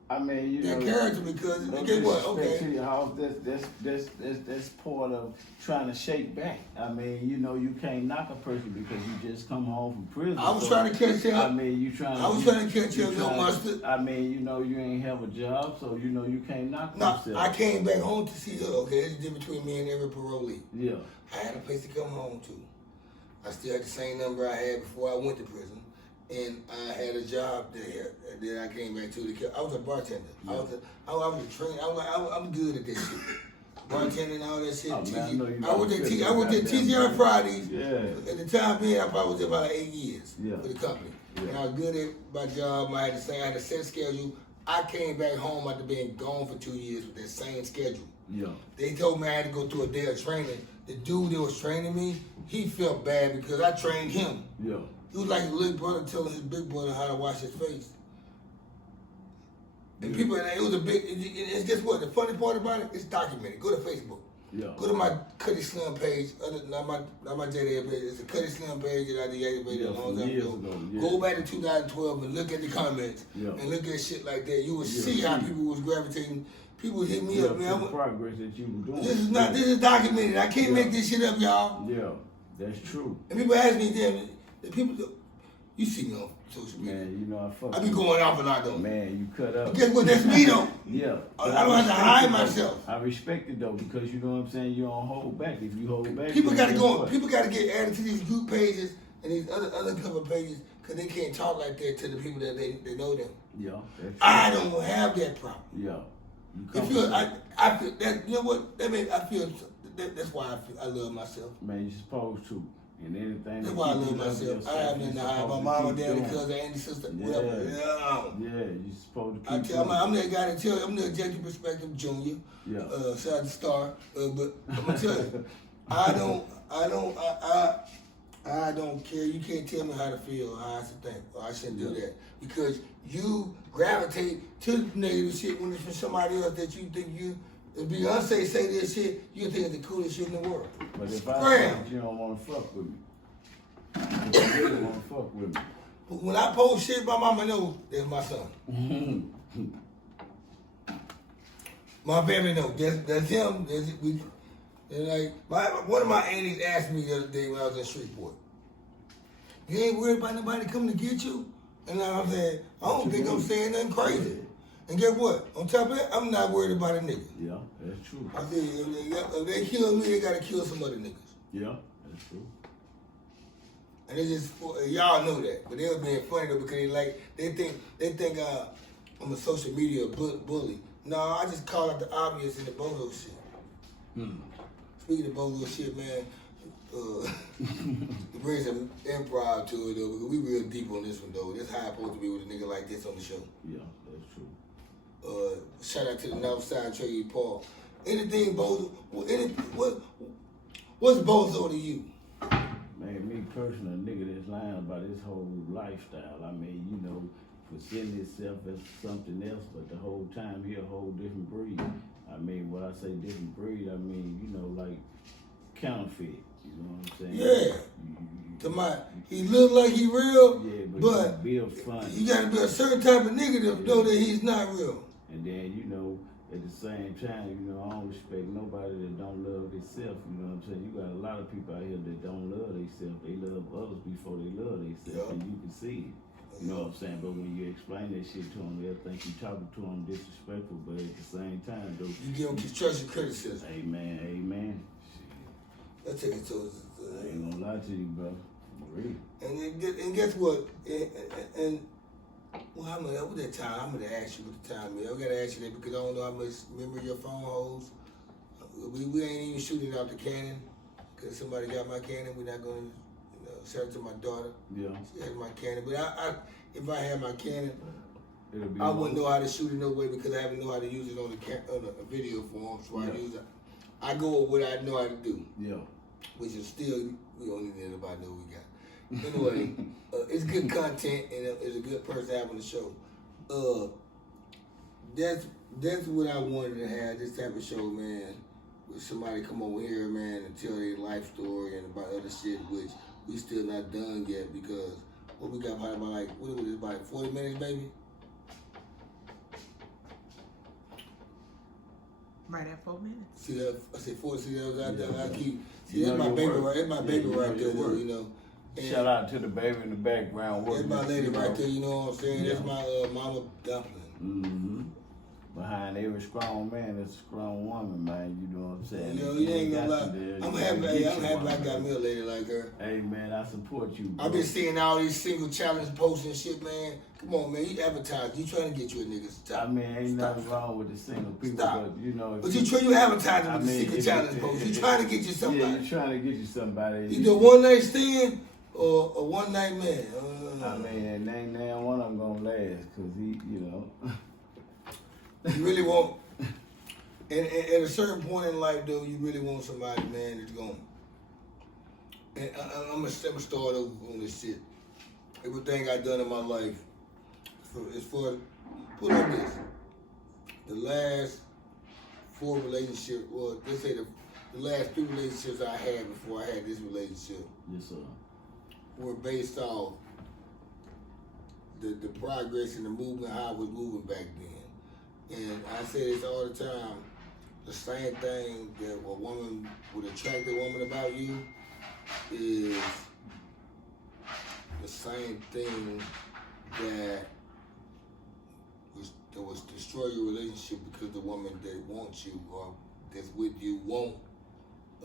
I mean, you that know, character because guess what? Okay. To your house, that's part of trying to shake back. I mean, you know, you can't knock a person because you just come home from prison. I was trying to catch up. I mean, I was trying to catch up, no mustard. I mean, you know, you ain't have a job, so you know you can't knock yourself. I came back home to see her. Okay, there's a difference between me and every parolee. Yeah. I had a place to come home to. I still had the same number I had before I went to prison. And I had a job there that I came back to. I was a bartender. Yeah. I was a trainer. I'm good at this shit. Bartending, all that shit. Oh, man, I worked at TGI Fridays. Yeah. At the time being, I probably was there about 8 years for the company. Yeah. And I was good at my job. I had a set schedule. I came back home after being gone for 2 years with that same schedule. Yeah. They told me I had to go through a day of training. The dude that was training me, he felt bad because I trained him. Yeah. He was like a little brother telling his big brother how to wash his face. And people, it was a big, it's just what, the funny part about it, it's documented. Go to Facebook. Yeah. Go to my Cuttacation-The page, not my JDA page, it's a Cuttacation-The page that I deactivated a long time ago. Go back to 2012 and look at the comments and look at shit like that. You will see how people was gravitating. People hit me up, man. The progress that you were doing. This is documented. I can't make this shit up, y'all. Yeah, that's true. And people ask me, damn, people, you see me on social media. Man, you know I be going off a lot though. Man, you cut up. But guess what? That's me though. Yeah. I don't have to hide myself. I respect it though because you know what I'm saying. You don't hold back. If you hold back, people got to go. People got to get added to these group pages and these other cover pages because they can't talk like that to the people that they know them. Yeah. I don't have that problem. Yeah. I feel that. You know what? That means I feel. That's why I love myself. Man, you're supposed to. And anything. That's why I love myself. I have nothing to hide. My mama, daddy, cousin, auntie, sister, whatever. Yeah, you're supposed to keep I'm that guy to tell you, I'm the Objective Perspective Junior. Yeah. Shout out to Star. But I'm gonna tell you, I don't care. You can't tell me how to feel or how I should think or I shouldn't do that. Because you gravitate to negative shit when it's from somebody else that you think you. If Beyonce say this shit, you think it's the coolest shit in the world. But if I say you don't want to fuck with me, if you really want to fuck with me. When I post shit, my mama knows that's my son. My family knows that's him. One of my aunties asked me the other day when I was in Shreveport, "You ain't worried about nobody coming to get you?" And now I'm saying, I don't think I'm saying nothing crazy. And guess what? On top of that, I'm not worried about a nigga. Yeah, that's true. I said, if they kill me, they gotta kill some other niggas. Yeah, that's true. And it's just, y'all know that. But they was being funny though because they think I'm a social media bully. No, I just call out the obvious in the bozo shit. Speaking of bozo shit, man, to bring some improv to it though, because we real deep on this one though. That's how I'm supposed to be with a nigga like this on the show. Yeah, that's true. Shout out to the Northside Trade Paul. Anything bozo? What's bozo to you? Man, me personally, a nigga that's lying about his whole lifestyle. I mean, you know, presenting himself as something else, but the whole time he a whole different breed. I mean, when I say different breed, I mean, you know, like counterfeit. You know what I'm saying? Yeah. He look like he real, yeah, but you funny. You gotta be a certain type of nigga to know that he's not real. And then, you know, at the same time, you know, I don't respect nobody that don't love themselves. You know what I'm saying? You got a lot of people out here that don't love themselves. They love others before they love themselves, and you can see it. You know what I'm saying? But when you explain that shit to them, they'll think you talking to them disrespectful. But at the same time, though, you give them constructive criticism. Amen. Let's take it to I ain't gonna lie to you, bro. Really. And guess what? Well, how much? What that time? I'm gonna ask you what the time is. I gotta ask you that because I don't know how much memory your phone holds. We ain't even shooting out the cannon because somebody got my cannon. We're not gonna, shout out to my daughter. Yeah. She has my cannon, but if I had my cannon, I wouldn't know how to shoot it no way because I haven't know how to use it on a video form. So I use it. I go with what I know how to do. Yeah. Which is still, we don't need anybody know we got. Anyway, it's good content and it's a good person to have on the show. That's what I wanted to have, this type of show, man. With somebody come over here, man, and tell their life story and about other shit, which we still not done yet because what we got probably about what was it, about 40 minutes, baby? Right at 4 minutes. See that? I said 40. See that was out there. I keep. See, You that's know my baby work. right. That's my baby Yeah, right there, work. you know. And Shout out to the baby in the background. that's my lady right there. You know what I'm saying? Yeah. That's my mama dumpling. Mm-hmm. Behind every strong man, there's a strong woman, man. You know what I'm saying? You know, you ain't gonna lie. I'm happy I got me a lady like her. Hey, man, I support you, bro. I've been seeing all these single challenge posts and shit, man. Come on, man. You advertise. You trying to get you a nigga. Stop. I mean, ain't nothing wrong with the single people, Stop. but you know. But you advertising with the single challenge post. You trying to get you somebody. Yeah, you trying to get you somebody. Either one night stand or a one night man. I mean, and ain't one of them gonna last, cause he, you know. You really want. And at a certain point in life, though, you really want somebody, man, that's going. And I'm gonna start over on this shit. Everything I've done in my life is for put like this. The last 4 relationships, well, let's say the last 3 relationships I had before I had this relationship. Yes, sir. Were based off the progress and the movement, how I was moving back then. And I say this all the time. The same thing that a woman would attract a woman about you is the same thing that will destroy your relationship because the woman that wants you or that's with you won't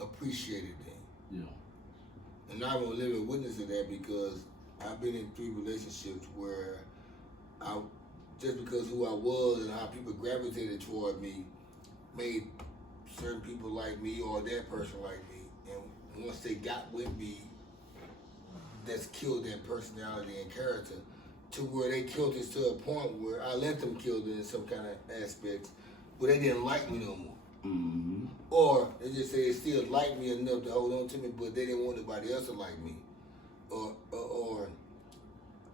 appreciate it then. Yeah. And I'm a living witness of that because I've been in 3 relationships where just because who I was and how people gravitated toward me made certain people like me or that person like me. And once they got with me, that's killed their personality and character to where they killed it to a point where I let them kill it in some kind of aspects, but they didn't like me no more. Mm-hmm. Or they just say they still like me enough to hold on to me, but they didn't want nobody else to like me. Or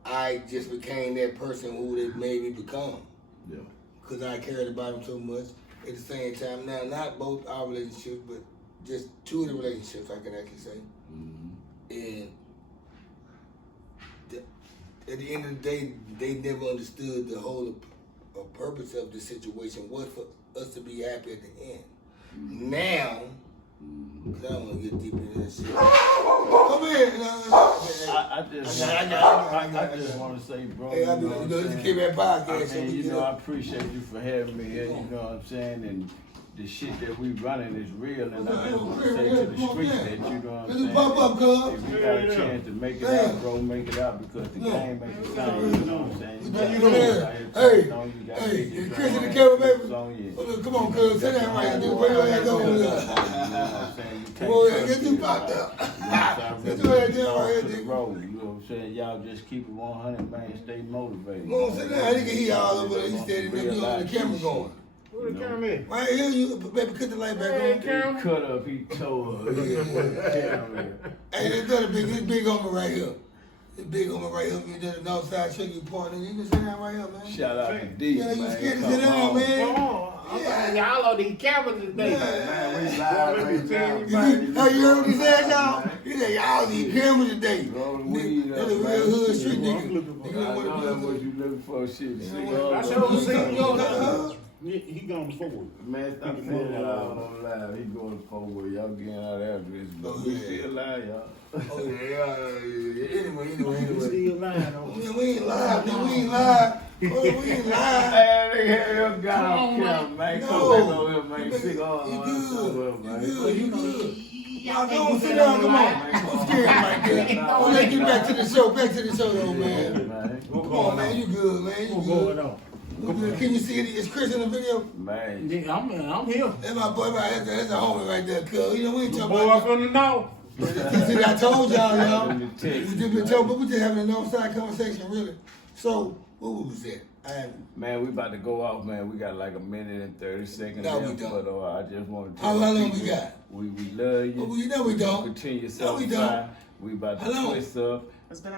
I just became that person who they made me become. Yeah. Because I cared about them so much. At the same time, now not both our relationships, but just 2 of the relationships I can actually say. Mm-hmm. And at the end of the day, they never understood the whole purpose of the situation was for us to be happy at the end. Mm-hmm. Now, Cause I don't want to get deep into that shit. Come in. I just want to say, bro. Hey, you know, this is K-Rap Podcast. And, you know, I appreciate you for having me here. You know what I'm saying? And the shit that we running is real, and I just want to say to the streets that, you know what I'm saying? Pop up, cuz. If you got a chance to make it out, bro, make it out, because the game ain't the same, you know what I'm saying? Hey, Chris in the camera, baby. Come on, cuz, sit down right here. Bring your ass over here. Come on, get you popped up. Get your ass down right here, bro. You know what I'm saying? Y'all just keep it 100, man. Stay motivated. Come on, sit down. I can hear you all over there. You standing there, you on the camera going. Where the camera at? Right here, you baby, cut the light back on. He cut up, he tore her. Hey, this big homie right here. This big homie right here. You did a north side trick, you pointing. You can sit down right here, man. Shout out to D, yeah, man. you scared to sit down, man. Come on. Y'all on these cameras today. Man, we live right now. Hey, you heard what he said, y'all? He said, y'all need cameras today. That's a real hood street nigga. I know what you looking for, shit. I showed him you. He going forward. Man, stop saying that out on live. He going forward. Y'all getting out of this, but we still live, y'all. Oh, yeah. Anyway. We still lying on Man, we ain't live, man. We ain't live. We ain't live. Hey, nigga, you got off camera, man. Come back over here, man. Sick all You man. You good. Y'all don't sit down, come on. Don't scare him right there. Oh, let's get back to the show. Back to the show, though, man. Come on, man. You good, man. You What's good. going on? Can you see it? Is Chris in the video? Man. Yeah, I'm here. That's my boy, that's a homie right there, cuz. You know, we ain't The talking boy about from the north. See, I told y'all. We just been talking, but we just having a north-side conversation, really. So, what was that? Man, we about to go off, man. We got like a minute and 30 seconds No, we left, don't. but I just want to How long we got? We love you. Well, you know we don't. Continue No, we don't. We about to Hello. twist up.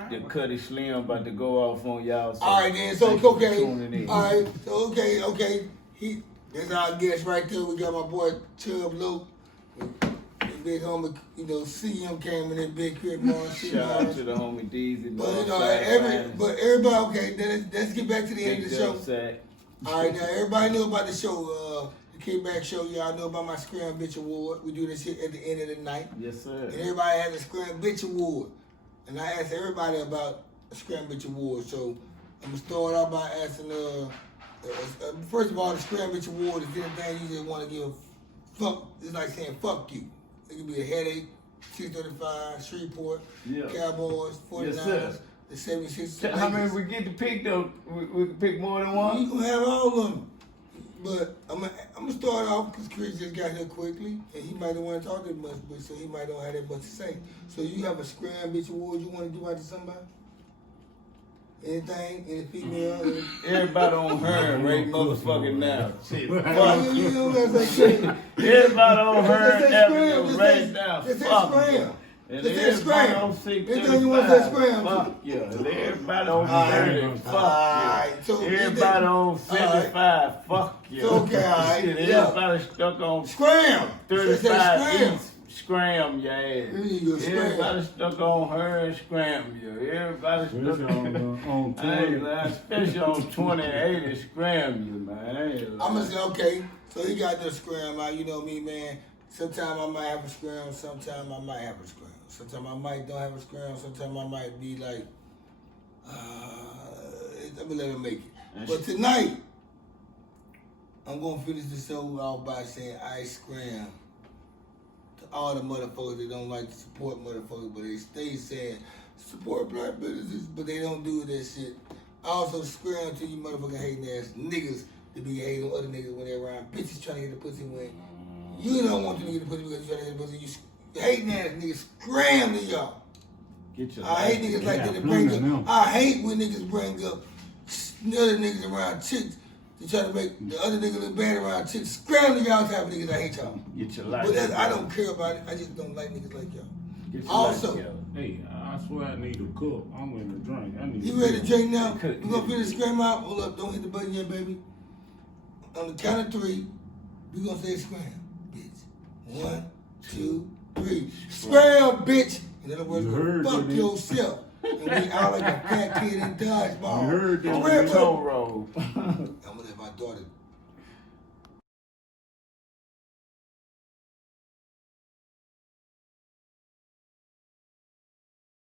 The Cuddy Slim about to go off on y'all. So All right, then. So, thank you for okay. tuning in. All right. So, okay. That's our guest right there. We got my boy Chubb Loc. Big homie, you know, CM came in that big crib, man. Shout out to the homie Deezy. But you know, but everybody, okay. Then let's get back to the end of the show. All right, now everybody know about the show, the Kickback Show. Y'all know about my Scram Bitch Award. We do this shit at the end of the night. Yes, sir. And everybody has a Scram Bitch Award. And I asked everybody about a Scram Bitch Award. So I'm gonna start out by asking, first of all, the Scram Bitch Award is anything you just want to give. Fuck, it's like saying fuck you. It could be a headache, 635, Shreveport, Cowboys, 49ers, yes, the 76ers. How many we get to pick though? We can pick more than one? You can have all of them. But I'm gonna start off because Chris just got here quickly, and he might not want to talk that much, but so he might not have that much to say. So you have a Scram Bitch Award you want to do out to somebody? Anything? Any female? Everybody on her right motherfucking now. Shit. You know what I'm saying? Everybody on her Just right now. Just say Fuck. Scram. And Just say Scram. Anything you want to say Scram. Fuck yeah. And everybody on 30. Fuck yeah. So everybody on 55. Fuck yeah. Okay, all right. Shit, everybody stuck on Scram. 35 east. Scram your ass. Everybody stuck on her and scram you. Everybody stuck on 20. Especially on 2080 scram you, man. I'm gonna say, okay, so he got the scram out, you know me, man. Sometimes I might have a scram, sometimes I might have a scram. Sometimes I might don't have a scram, sometimes I might be like, I'm gonna let him make it. But tonight, I'm gonna finish the show out by saying I scram. All the motherfuckers that don't like to support motherfuckers, but they stay saying support black businesses, but they don't do that shit. I also scram to you motherfucking hating ass niggas that be hating on other niggas when they're around bitches trying to get the pussy when you don't want them to get the pussy because you're trying to get the pussy. You hating ass niggas scram to y'all. I hate niggas like that to bring up. I hate when niggas bring up other niggas around chicks. They try to make the other nigga look bad around chicks. Scram to y'all type of niggas, I hate y'all. Get your life. But I don't care about it. I just don't like niggas like y'all. Get your Also, life together. Hey, I swear I need a cup. I'm ready to drink. I need. You ready to drink now? We're gonna finish scram out. Hold up, don't hit the button yet, baby. On the count of 3, we're gonna say scram, bitch. 1, 2, 3. Scram, bitch. In other words, fuck yourself. And we out like a fat kid in dodgeball. You heard that. Toe roll. I'm gonna let my daughter